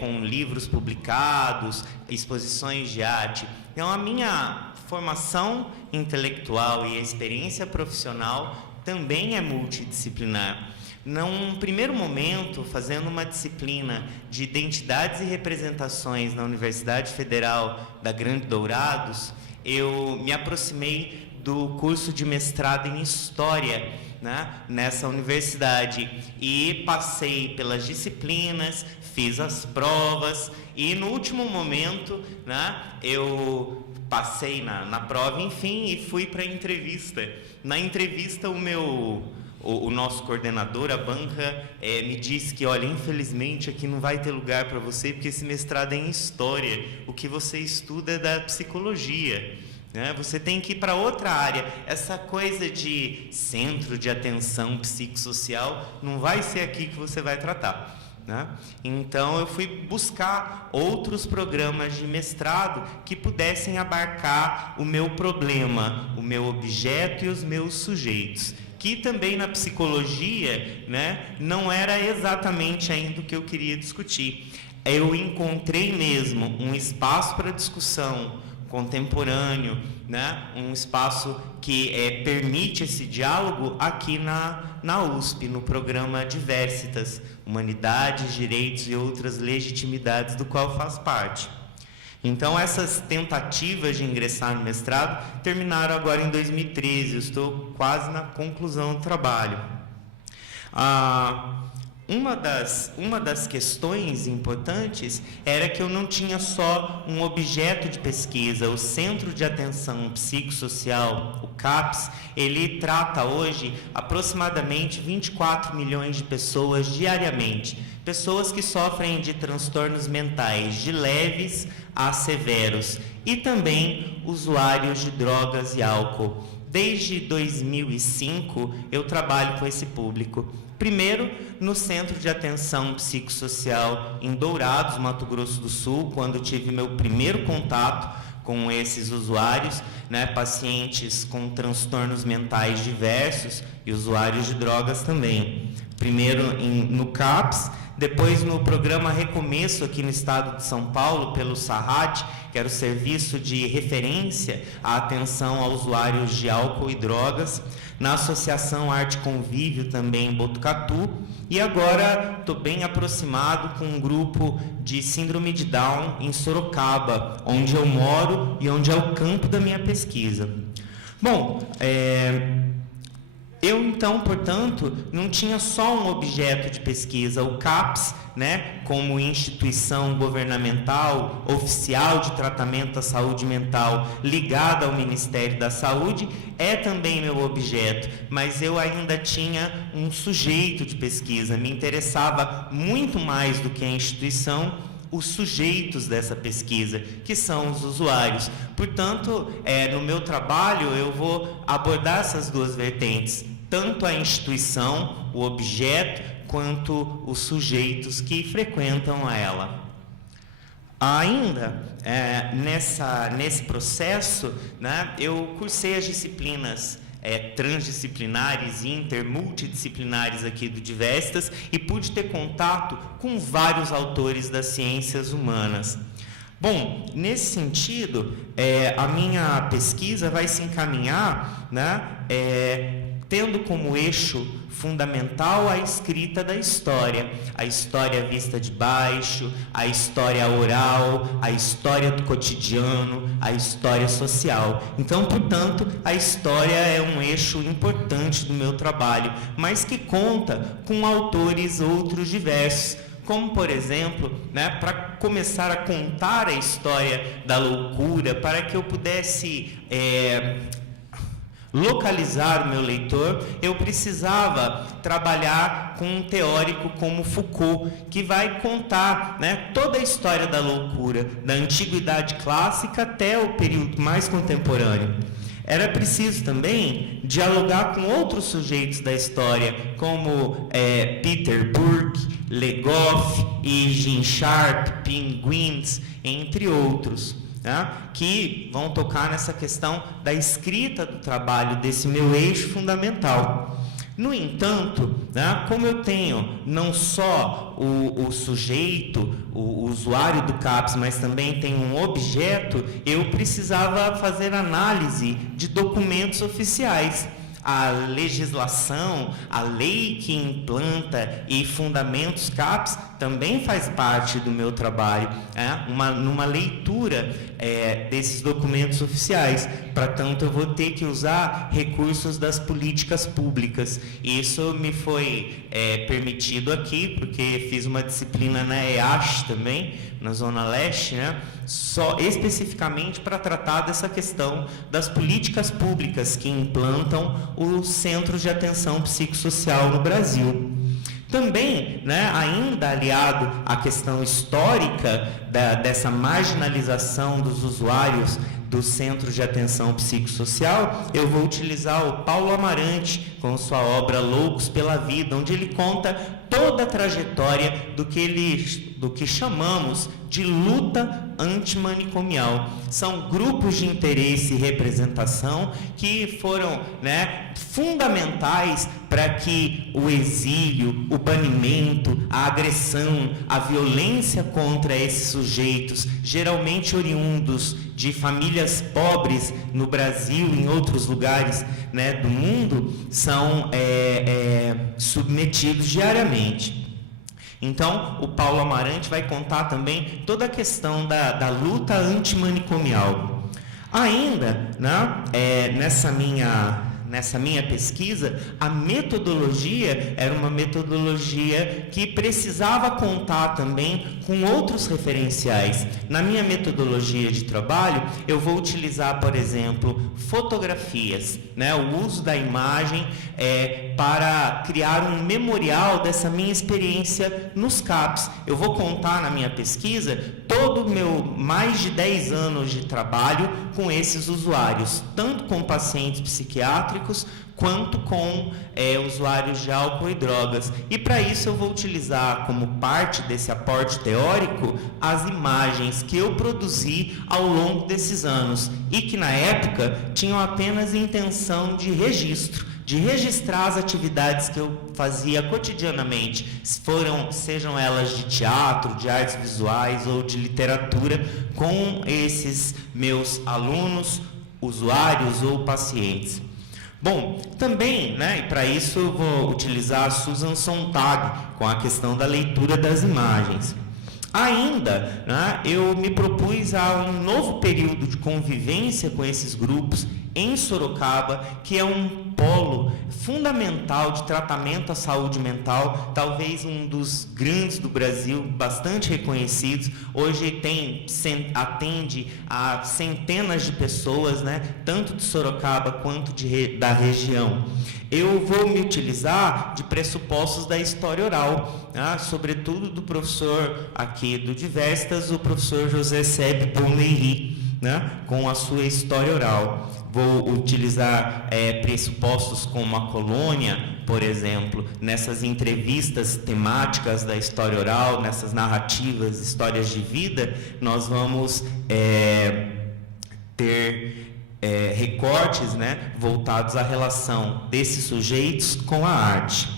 Com livros publicados, exposições de arte. Então, a minha formação intelectual e a experiência profissional também é multidisciplinar. Num primeiro momento, fazendo uma disciplina de identidades e representações na Universidade Federal da Grande Dourados, eu me aproximei do curso de mestrado em História, né, nessa universidade, e passei pelas disciplinas, fiz as provas e no último momento, né, eu passei na prova, enfim, e fui para a entrevista. Na entrevista, o nosso coordenador, a banca, me disse que, olha, infelizmente aqui não vai ter lugar para você, porque esse mestrado é em História, o que você estuda é da psicologia, né? Você tem que ir para outra área. Essa coisa de centro de atenção psicossocial não vai ser aqui que você vai tratar, né? Então eu fui buscar outros programas de mestrado que pudessem abarcar o meu problema, o meu objeto e os meus sujeitos, que também na psicologia, né, não era exatamente ainda o que eu queria discutir. Eu encontrei mesmo um espaço para discussão contemporâneo, né, um espaço que permite esse diálogo aqui na USP, no programa Diversitas, Humanidades, Direitos e Outras Legitimidades, do qual eu faço parte. Então, essas tentativas de ingressar no mestrado terminaram agora em 2013, eu estou quase na conclusão do trabalho. Uma das questões importantes era que eu não tinha só um objeto de pesquisa. O Centro de Atenção Psicossocial, o CAPS, ele trata hoje aproximadamente 24 milhões de pessoas diariamente, pessoas que sofrem de transtornos mentais de leves a severos e também usuários de drogas e álcool. Desde 2005 eu trabalho com esse público. Primeiro, no Centro de Atenção Psicossocial em Dourados, Mato Grosso do Sul, quando tive meu primeiro contato com esses usuários, né, pacientes com transtornos mentais diversos e usuários de drogas também. Primeiro no CAPS, depois no programa Recomeço aqui no estado de São Paulo, pelo SARRAT, que era o serviço de referência à atenção a usuários de álcool e drogas, na Associação Arte Convívio também em Botucatu, e agora estou bem aproximado com um grupo de síndrome de Down em Sorocaba, onde eu moro e onde é o campo da minha pesquisa. Bom, eu, então, portanto, não tinha só um objeto de pesquisa. O CAPS, né, como instituição governamental oficial de tratamento da saúde mental ligada ao Ministério da Saúde, é também meu objeto, mas eu ainda tinha um sujeito de pesquisa. Me interessava muito mais do que a instituição, os sujeitos dessa pesquisa, que são os usuários. Portanto, no meu trabalho, eu vou abordar essas duas vertentes, tanto a instituição, o objeto, quanto os sujeitos que frequentam ela. Ainda, nesse processo, né, eu cursei as disciplinas transdisciplinares e intermultidisciplinares aqui do Divestas e pude ter contato com vários autores das ciências humanas. Bom, nesse sentido, a minha pesquisa vai se encaminhar, né, tendo como eixo fundamental a escrita da história, a história vista de baixo, a história oral, a história do cotidiano, a história social. Então, portanto, a história é um eixo importante do meu trabalho, mas que conta com autores outros diversos, como, por exemplo, né, para começar a contar a história da loucura, para que eu pudesse localizar o meu leitor, eu precisava trabalhar com um teórico como Foucault, que vai contar, né, toda a história da loucura, da antiguidade clássica até o período mais contemporâneo. Era preciso também dialogar com outros sujeitos da história, como Peter Burke, Le Goff, Eugene Sharp, Penguins, entre outros, né, que vão tocar nessa questão da escrita do trabalho, desse meu eixo fundamental. No entanto, né, como eu tenho não só o sujeito, o usuário do CAPS, mas também tenho um objeto, eu precisava fazer análise de documentos oficiais. A legislação, a lei que implanta e fundamenta os CAPS também faz parte do meu trabalho, numa leitura desses documentos oficiais. Para tanto, eu vou ter que usar recursos das políticas públicas. Isso me foi permitido aqui, porque fiz uma disciplina na EASH também, na Zona Leste, né? Só especificamente para tratar dessa questão das políticas públicas que implantam os centros de atenção psicossocial no Brasil. Também, né, ainda aliado à questão histórica dessa marginalização dos usuários dos centros de atenção psicossocial, eu vou utilizar o Paulo Amarante com sua obra Loucos pela Vida, onde ele conta toda a trajetória do que chamamos de luta antimanicomial. São grupos de interesse e representação que foram, né, fundamentais para que o exílio, o banimento, a agressão, a violência contra esses sujeitos, geralmente oriundos de famílias pobres no Brasil e em outros lugares, né, do mundo, são submetidos diariamente. Então, o Paulo Amarante vai contar também toda a questão da luta antimanicomial. Ainda, né, nessa minha pesquisa, a metodologia era uma metodologia que precisava contar também com outros referenciais. Na minha metodologia de trabalho, eu vou utilizar, por exemplo, fotografias, né, o uso da imagem para criar um memorial dessa minha experiência nos CAPS. Eu vou contar na minha pesquisa todo o meu mais de 10 anos de trabalho com esses usuários, tanto com pacientes psiquiátricos quanto com usuários de álcool e drogas. E para isso eu vou utilizar como parte desse aporte teórico as imagens que eu produzi ao longo desses anos e que na época tinham apenas intenção de registro, de registrar as atividades que eu fazia cotidianamente, sejam elas de teatro, de artes visuais ou de literatura, com esses meus alunos, usuários ou pacientes. Bom, também, né, e para isso eu vou utilizar a Susan Sontag com a questão da leitura das imagens. Ainda, né, eu me propus a um novo período de convivência com esses grupos em Sorocaba, que é um polo fundamental de tratamento à saúde mental, talvez um dos grandes do Brasil, bastante reconhecidos. Hoje atende a centenas de pessoas, né, tanto de Sorocaba quanto da região. Eu vou me utilizar de pressupostos da história oral, né, sobretudo do professor aqui do Diverstas, o professor José Seb Bonleiry, né, com a sua história oral. Vou utilizar pressupostos como a colônia, por exemplo, nessas entrevistas temáticas da história oral, nessas narrativas, histórias de vida, nós vamos ter recortes, né, voltados à relação desses sujeitos com a arte.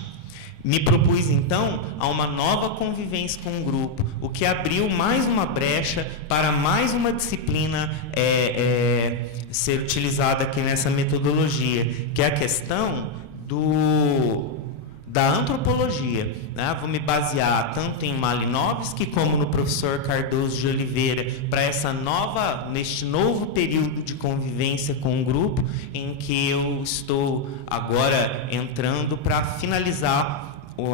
Me propus, então, a uma nova convivência com o grupo, o que abriu mais uma brecha para mais uma disciplina ser utilizada aqui nessa metodologia, que é a questão da antropologia, né? Vou me basear tanto em Malinowski como no professor Cardoso de Oliveira para neste novo período de convivência com o grupo, em que eu estou agora entrando para finalizar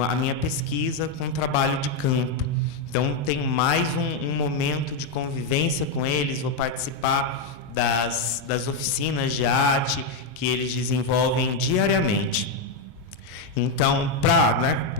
a minha pesquisa com trabalho de campo. Então, tem mais um momento de convivência com eles, vou participar das oficinas de arte que eles desenvolvem diariamente. Então,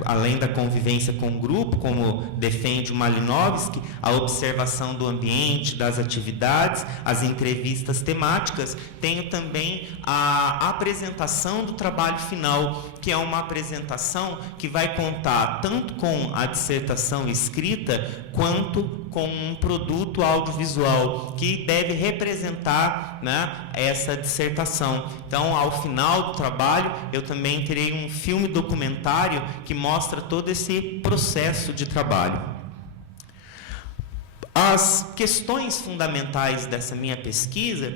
além da convivência com o grupo, como defende o Malinowski, a observação do ambiente, das atividades, as entrevistas temáticas, tenho também a apresentação do trabalho final, que é uma apresentação que vai contar tanto com a dissertação escrita, quanto com um produto audiovisual, que deve representar, né, essa dissertação. Então, ao final do trabalho, eu também terei um filme documentário que mostra todo esse processo de trabalho. As questões fundamentais dessa minha pesquisa,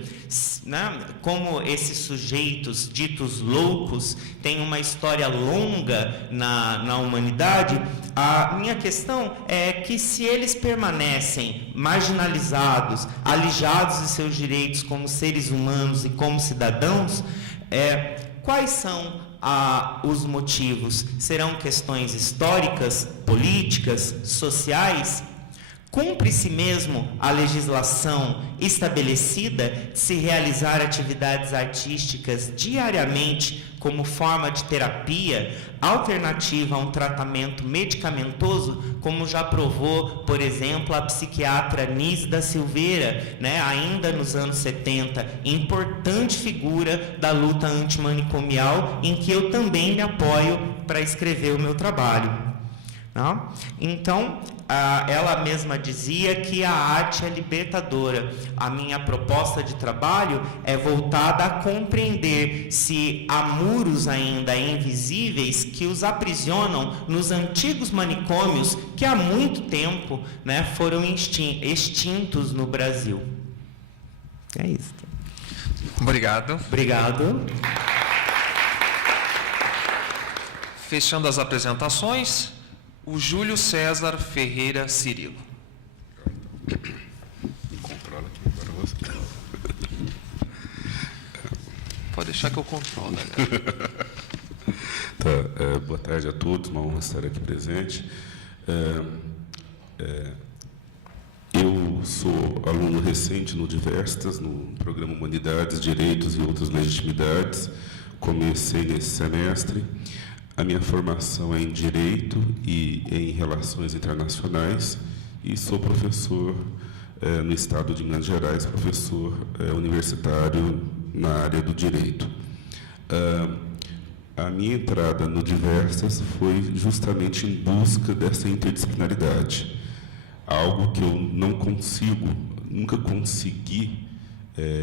né, como esses sujeitos ditos loucos têm uma história longa na humanidade, a minha questão é que, se eles permanecem marginalizados, alijados de seus direitos como seres humanos e como cidadãos, quais são os motivos? Serão questões históricas, políticas, sociais? Cumpre-se mesmo a legislação estabelecida de se realizar atividades artísticas diariamente como forma de terapia, alternativa a um tratamento medicamentoso, como já provou, por exemplo, a psiquiatra Nise da Silveira, né, ainda nos anos 70, importante figura da luta antimanicomial, em que eu também me apoio para escrever o meu trabalho. Não? Então, ela mesma dizia que a arte é libertadora. A minha proposta de trabalho é voltada a compreender se há muros ainda invisíveis que os aprisionam nos antigos manicômios que há muito tempo, né, foram extintos no Brasil. É isso. Obrigado. Obrigado. Fechando as apresentações, o Júlio César Ferreira Cirilo. Controla aqui para você. Pode deixar que eu controlo. Tá, boa tarde a todos, uma honra estar aqui presente. Eu sou aluno recente no Diverstas, no programa Humanidades, Direitos e Outras Legitimidades. Comecei nesse semestre. A minha formação é em Direito e em Relações Internacionais e sou professor no estado de Minas Gerais, professor universitário na área do Direito. A minha entrada no Diverstas foi justamente em busca dessa interdisciplinaridade, algo que eu nunca consegui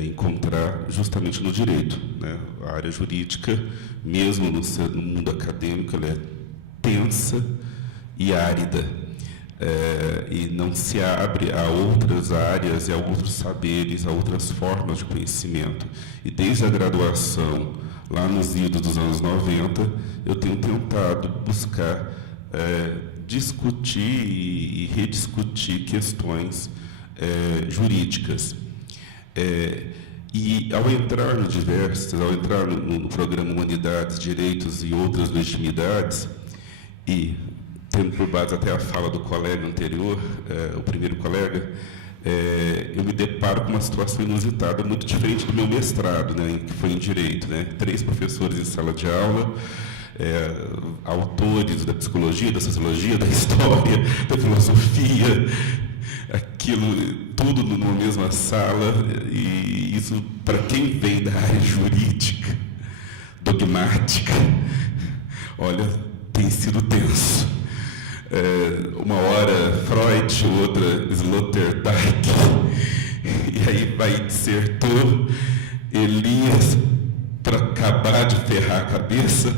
encontrar justamente no direito, né? A área jurídica, mesmo no mundo acadêmico, ela é tensa e árida, e não se abre a outras áreas, a outros saberes, a outras formas de conhecimento. E desde a graduação lá nos idos dos anos 90, eu tenho tentado buscar discutir e rediscutir questões jurídicas. E ao entrar no Diversas, ao entrar no programa Humanidades, Direitos e Outras Legitimidades, e tendo por base até a fala do colega anterior, o primeiro colega, eu me deparo com uma situação inusitada, muito diferente do meu mestrado, né, que foi em Direito, né? 3 professores em sala de aula, autores da psicologia, da sociologia, da história, da filosofia, aquilo tudo numa mesma sala, e isso, para quem vem da área jurídica, dogmática, olha, tem sido tenso. Uma hora Freud, outra Sloterdijk, e aí vai dissertou Elias para acabar de ferrar a cabeça.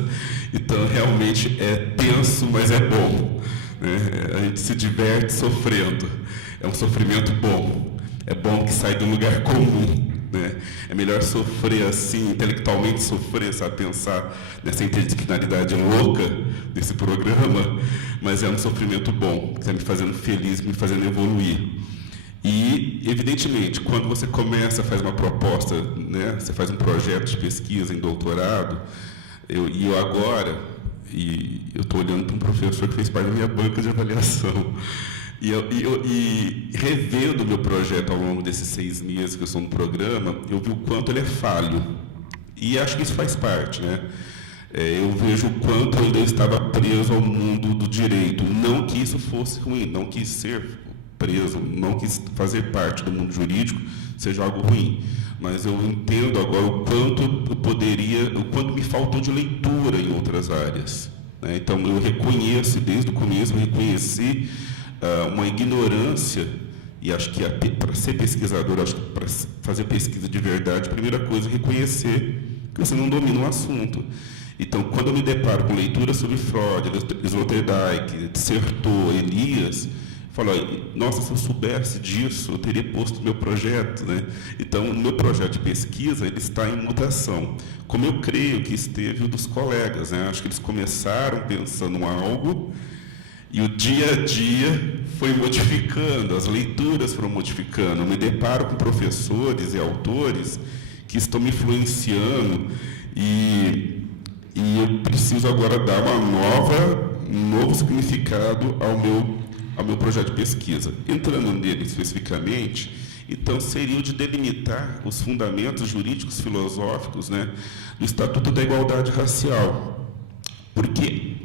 Então, realmente é tenso, mas é bom, né? A gente se diverte sofrendo. É um sofrimento bom. É bom que sai do lugar comum, né? É melhor sofrer assim, intelectualmente sofrer, sabe, pensar nessa interdisciplinaridade louca desse programa, mas é um sofrimento bom, que está me fazendo feliz, me fazendo evoluir. E, evidentemente, quando você começa, faz uma proposta, né, você faz um projeto de pesquisa em doutorado, eu estou olhando para um professor que fez parte da minha banca de avaliação, e revendo o meu projeto ao longo desses 6 meses que eu estou no programa, eu vi o quanto ele é falho. E acho que isso faz parte, né? Eu vejo o quanto eu ainda estava preso ao mundo do direito. Não que isso fosse ruim, não quis ser preso, não quis fazer parte do mundo jurídico seja algo ruim. Mas eu entendo agora o quanto o quanto me faltou de leitura em outras áreas, né? Então, eu reconheço, desde o começo, eu reconheci uma ignorância, e acho que para ser pesquisador, acho que para fazer pesquisa de verdade, a primeira coisa é reconhecer que você não domina o assunto. Então, quando eu me deparo com leitura sobre Freud, Sloterdijk, dissertou Elias, falo, nossa, se eu soubesse disso, eu teria posto no meu projeto, né? Então, o meu projeto de pesquisa ele está em mutação, como eu creio que esteve o dos colegas, né? Acho que eles começaram pensando em algo, e o dia a dia foi modificando, as leituras foram modificando. Eu me deparo com professores e autores que estão me influenciando, e eu preciso agora dar um novo significado ao meu projeto de pesquisa. Entrando nele especificamente, então, seria o de delimitar os fundamentos jurídicos filosóficos, né, do Estatuto da Igualdade Racial. Porque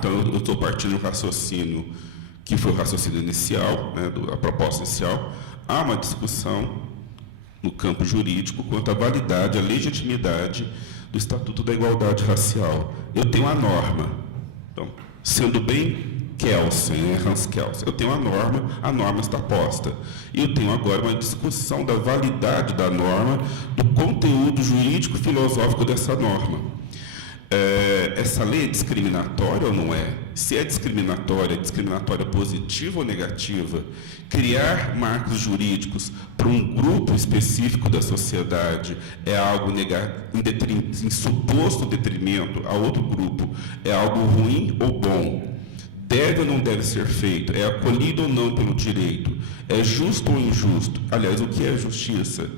então eu estou partindo do raciocínio, que foi o raciocínio inicial, né, a proposta inicial, há uma discussão no campo jurídico quanto à validade, à legitimidade do Estatuto da Igualdade Racial. Eu tenho a norma, então, sendo bem Kelsen, né, Hans Kelsen, eu tenho a norma está posta. E eu tenho agora uma discussão da validade da norma, do conteúdo jurídico-filosófico dessa norma. Essa lei é discriminatória ou não é? Se é discriminatória positiva ou negativa? Criar marcos jurídicos para um grupo específico da sociedade é algo em suposto detrimento a outro grupo, é algo ruim ou bom? Deve ou não deve ser feito? É acolhido ou não pelo direito? É justo ou injusto? Aliás, o que é justiça?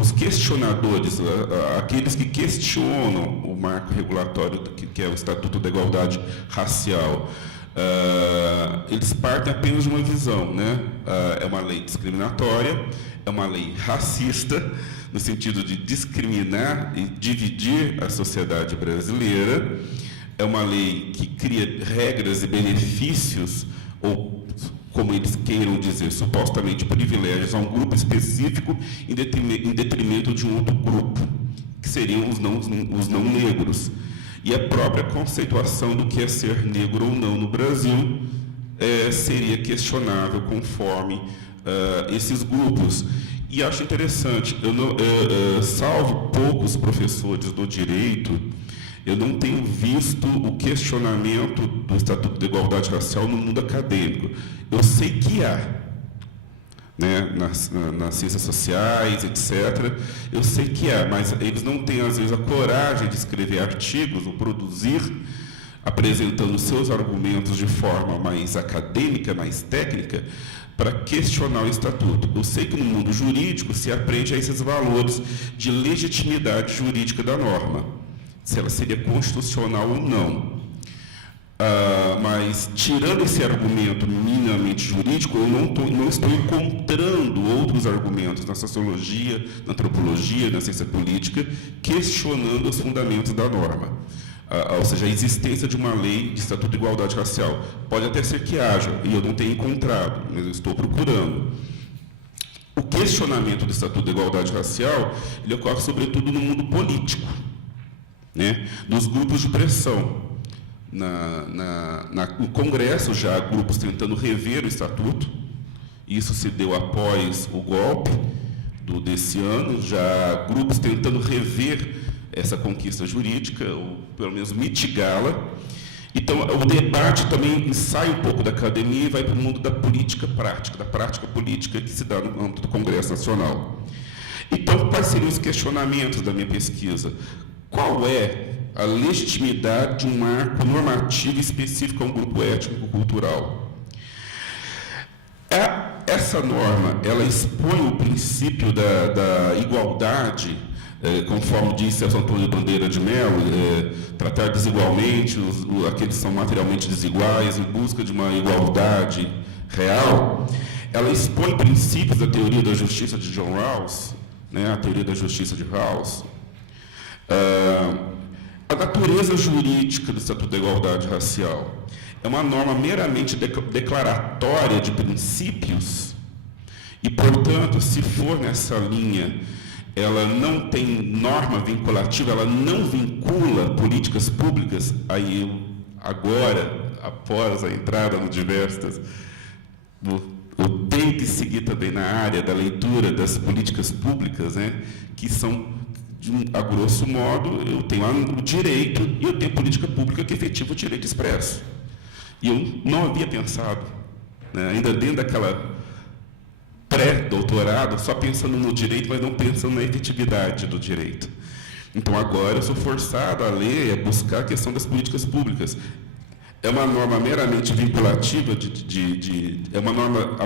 Os questionadores, aqueles que questionam o marco regulatório que é o Estatuto da Igualdade Racial, eles partem apenas de uma visão, né? É uma lei discriminatória, é uma lei racista, no sentido de discriminar e dividir a sociedade brasileira, é uma lei que cria regras e benefícios, ou como eles queiram dizer, supostamente privilégios a um grupo específico em detrimento de um outro grupo, que seriam os não negros. E a própria conceituação do que é ser negro ou não no Brasil seria questionável conforme esses grupos. E acho interessante, salvo poucos professores do direito, eu não tenho visto o questionamento do Estatuto da Igualdade Racial no mundo acadêmico. Eu sei que há, né, nas ciências sociais, etc. Eu sei que há, mas eles não têm, às vezes, a coragem de escrever artigos ou produzir, apresentando seus argumentos de forma mais acadêmica, mais técnica, para questionar o Estatuto. Eu sei que no mundo jurídico se aprende a esses valores de legitimidade jurídica da norma, se ela seria constitucional ou não. Mas, tirando esse argumento minimamente jurídico, eu não estou encontrando outros argumentos na sociologia, na antropologia, na ciência política, questionando os fundamentos da norma. Ou seja, a existência de uma lei de Estatuto de Igualdade Racial. Pode até ser que haja, e eu não tenho encontrado, mas eu estou procurando. O questionamento do Estatuto de Igualdade Racial, ele ocorre sobretudo no mundo político, né? Nos grupos de pressão. No Congresso, já há grupos tentando rever o Estatuto. Isso se deu após o golpe desse ano, já há grupos tentando rever essa conquista jurídica, ou pelo menos mitigá-la. Então, o debate também sai um pouco da academia e vai para o mundo da política prática, da prática política que se dá no âmbito do Congresso Nacional. Então, quais seriam os questionamentos da minha pesquisa? Qual é a legitimidade de um marco normativo específico a um grupo étnico-cultural? Essa norma, ela expõe o princípio da igualdade, conforme disse Celso Antônio Bandeira de Mello, tratar desigualmente aqueles que são materialmente desiguais em busca de uma igualdade real. Ela expõe princípios da teoria da justiça de John Rawls, né, a teoria da justiça de Rawls. A natureza jurídica do Estatuto da Igualdade Racial é uma norma meramente declaratória de princípios e, portanto, se for nessa linha, ela não tem norma vinculativa, ela não vincula políticas públicas. Aí eu, agora, após a entrada no Diversas, eu tenho que seguir também na área da leitura das políticas públicas, né, que são, a grosso modo, eu tenho o direito e eu tenho política pública que efetiva o direito expresso. E eu não havia pensado, né, ainda dentro daquela pré-doutorado, só pensando no direito, mas não pensando na efetividade do direito. Então, agora eu sou forçado a ler e a buscar a questão das políticas públicas. É uma norma meramente vinculativa, é uma norma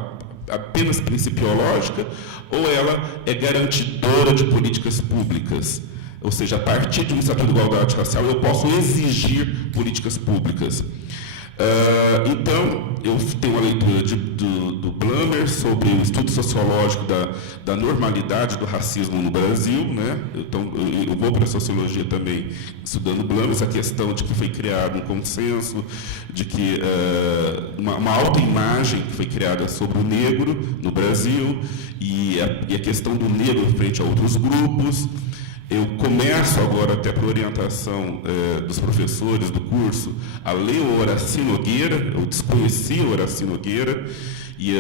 apenas principiológica, ou ela é garantidora de políticas públicas? Ou seja, a partir de um Estatuto de Igualdade Racial, eu posso exigir políticas públicas. Então, eu tenho uma leitura do Blumer sobre o estudo sociológico da normalidade do racismo no Brasil, né? Então, eu vou para a sociologia também estudando Blumer, essa questão de que foi criado um consenso, de que uma autoimagem que foi criada sobre o negro no Brasil e a questão do negro frente a outros grupos. Eu começo agora, até por orientação dos professores do curso, a ler o Horaci Nogueira. Eu desconhecia o Horaci Nogueira, e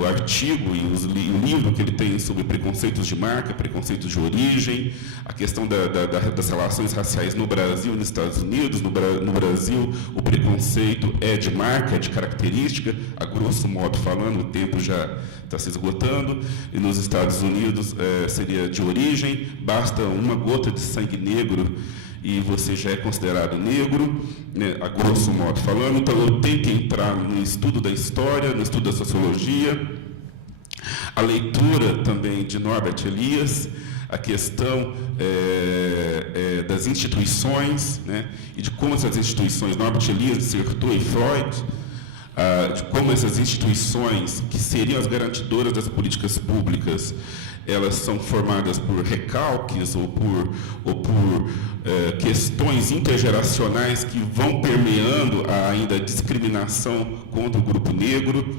o artigo e o livro que ele tem sobre preconceitos de marca, preconceitos de origem, a questão das relações raciais no Brasil e nos Estados Unidos. No Brasil, o preconceito é de marca, é de característica, a grosso modo falando, o tempo já está se esgotando, e nos Estados Unidos seria de origem, basta uma gota de sangue negro e você já é considerado negro, né, a grosso modo falando. Então, eu tenho que entrar no estudo da história, no estudo da sociologia, a leitura também de Norbert Elias, a questão das instituições, né, e de como essas instituições, Norbert Elias dissertou em Freud, de como essas instituições, que seriam as garantidoras das políticas públicas, elas são formadas por recalques ou por questões intergeracionais que vão permeando ainda a discriminação contra o grupo negro.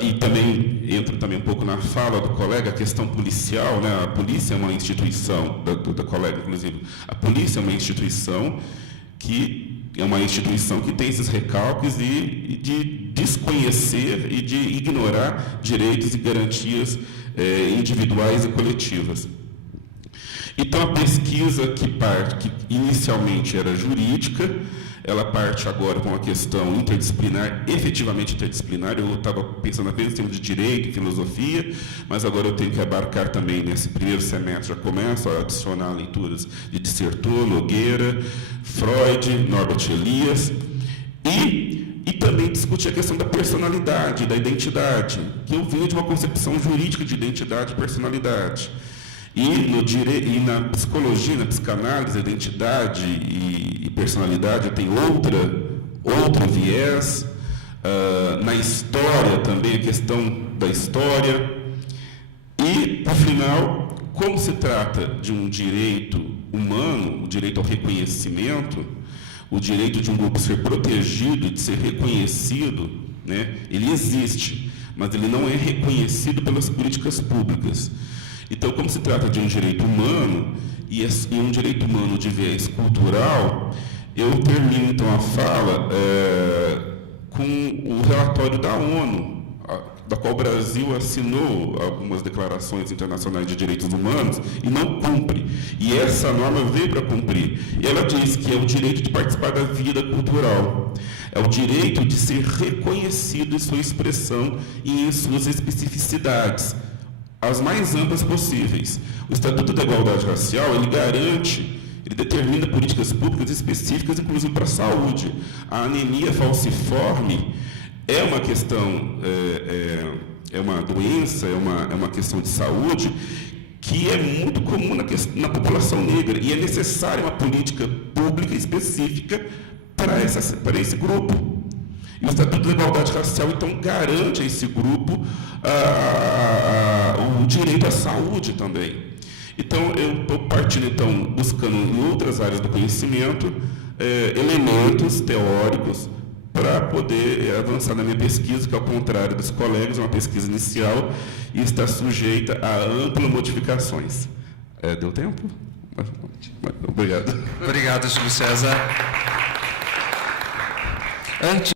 E também entra também um pouco na fala do colega a questão policial, né? A polícia é uma instituição, da colega inclusive, a polícia é uma instituição que tem esses recalques de desconhecer e de ignorar direitos e garantias individuais e coletivas. Então, a pesquisa que inicialmente era jurídica, ela parte agora com a questão interdisciplinar, efetivamente interdisciplinar. Eu estava pensando apenas em termos de direito e filosofia, mas agora eu tenho que abarcar também, nesse primeiro semestre, já começo a adicionar leituras de Dissertor, Nogueira, Freud, Norbert Elias, e também discutir a questão da personalidade, da identidade, que eu venho de uma concepção jurídica de identidade e personalidade. E na psicologia, na psicanálise, a identidade e personalidade tem outro viés. Na história também, a questão da história. E, por final, como se trata de um direito humano, o direito ao reconhecimento, o direito de um grupo ser protegido, de ser reconhecido, né? Ele existe, mas ele não é reconhecido pelas políticas públicas. Então, como se trata de um direito humano, e um direito humano de viés cultural, eu termino, então, a fala com o relatório da ONU, da qual o Brasil assinou algumas declarações internacionais de direitos humanos e não cumpre. E essa norma veio para cumprir. E ela diz que é o direito de participar da vida cultural, é o direito de ser reconhecido em sua expressão e em suas especificidades, as mais amplas possíveis. O Estatuto da Igualdade Racial, ele garante, ele determina políticas públicas específicas, inclusive para a saúde. A anemia falciforme é uma questão, é uma doença, é uma questão de saúde que é muito comum na população negra, e é necessária uma política pública específica para esse grupo. E o Estatuto da Igualdade Racial, então, garante a esse grupo o direito à saúde também. Então, eu estou partindo, então, buscando em outras áreas do conhecimento elementos teóricos para poder avançar na minha pesquisa, que, ao contrário dos colegas, é uma pesquisa inicial e está sujeita a amplas modificações. Deu tempo? Obrigado. Obrigado, Júlio César. Antes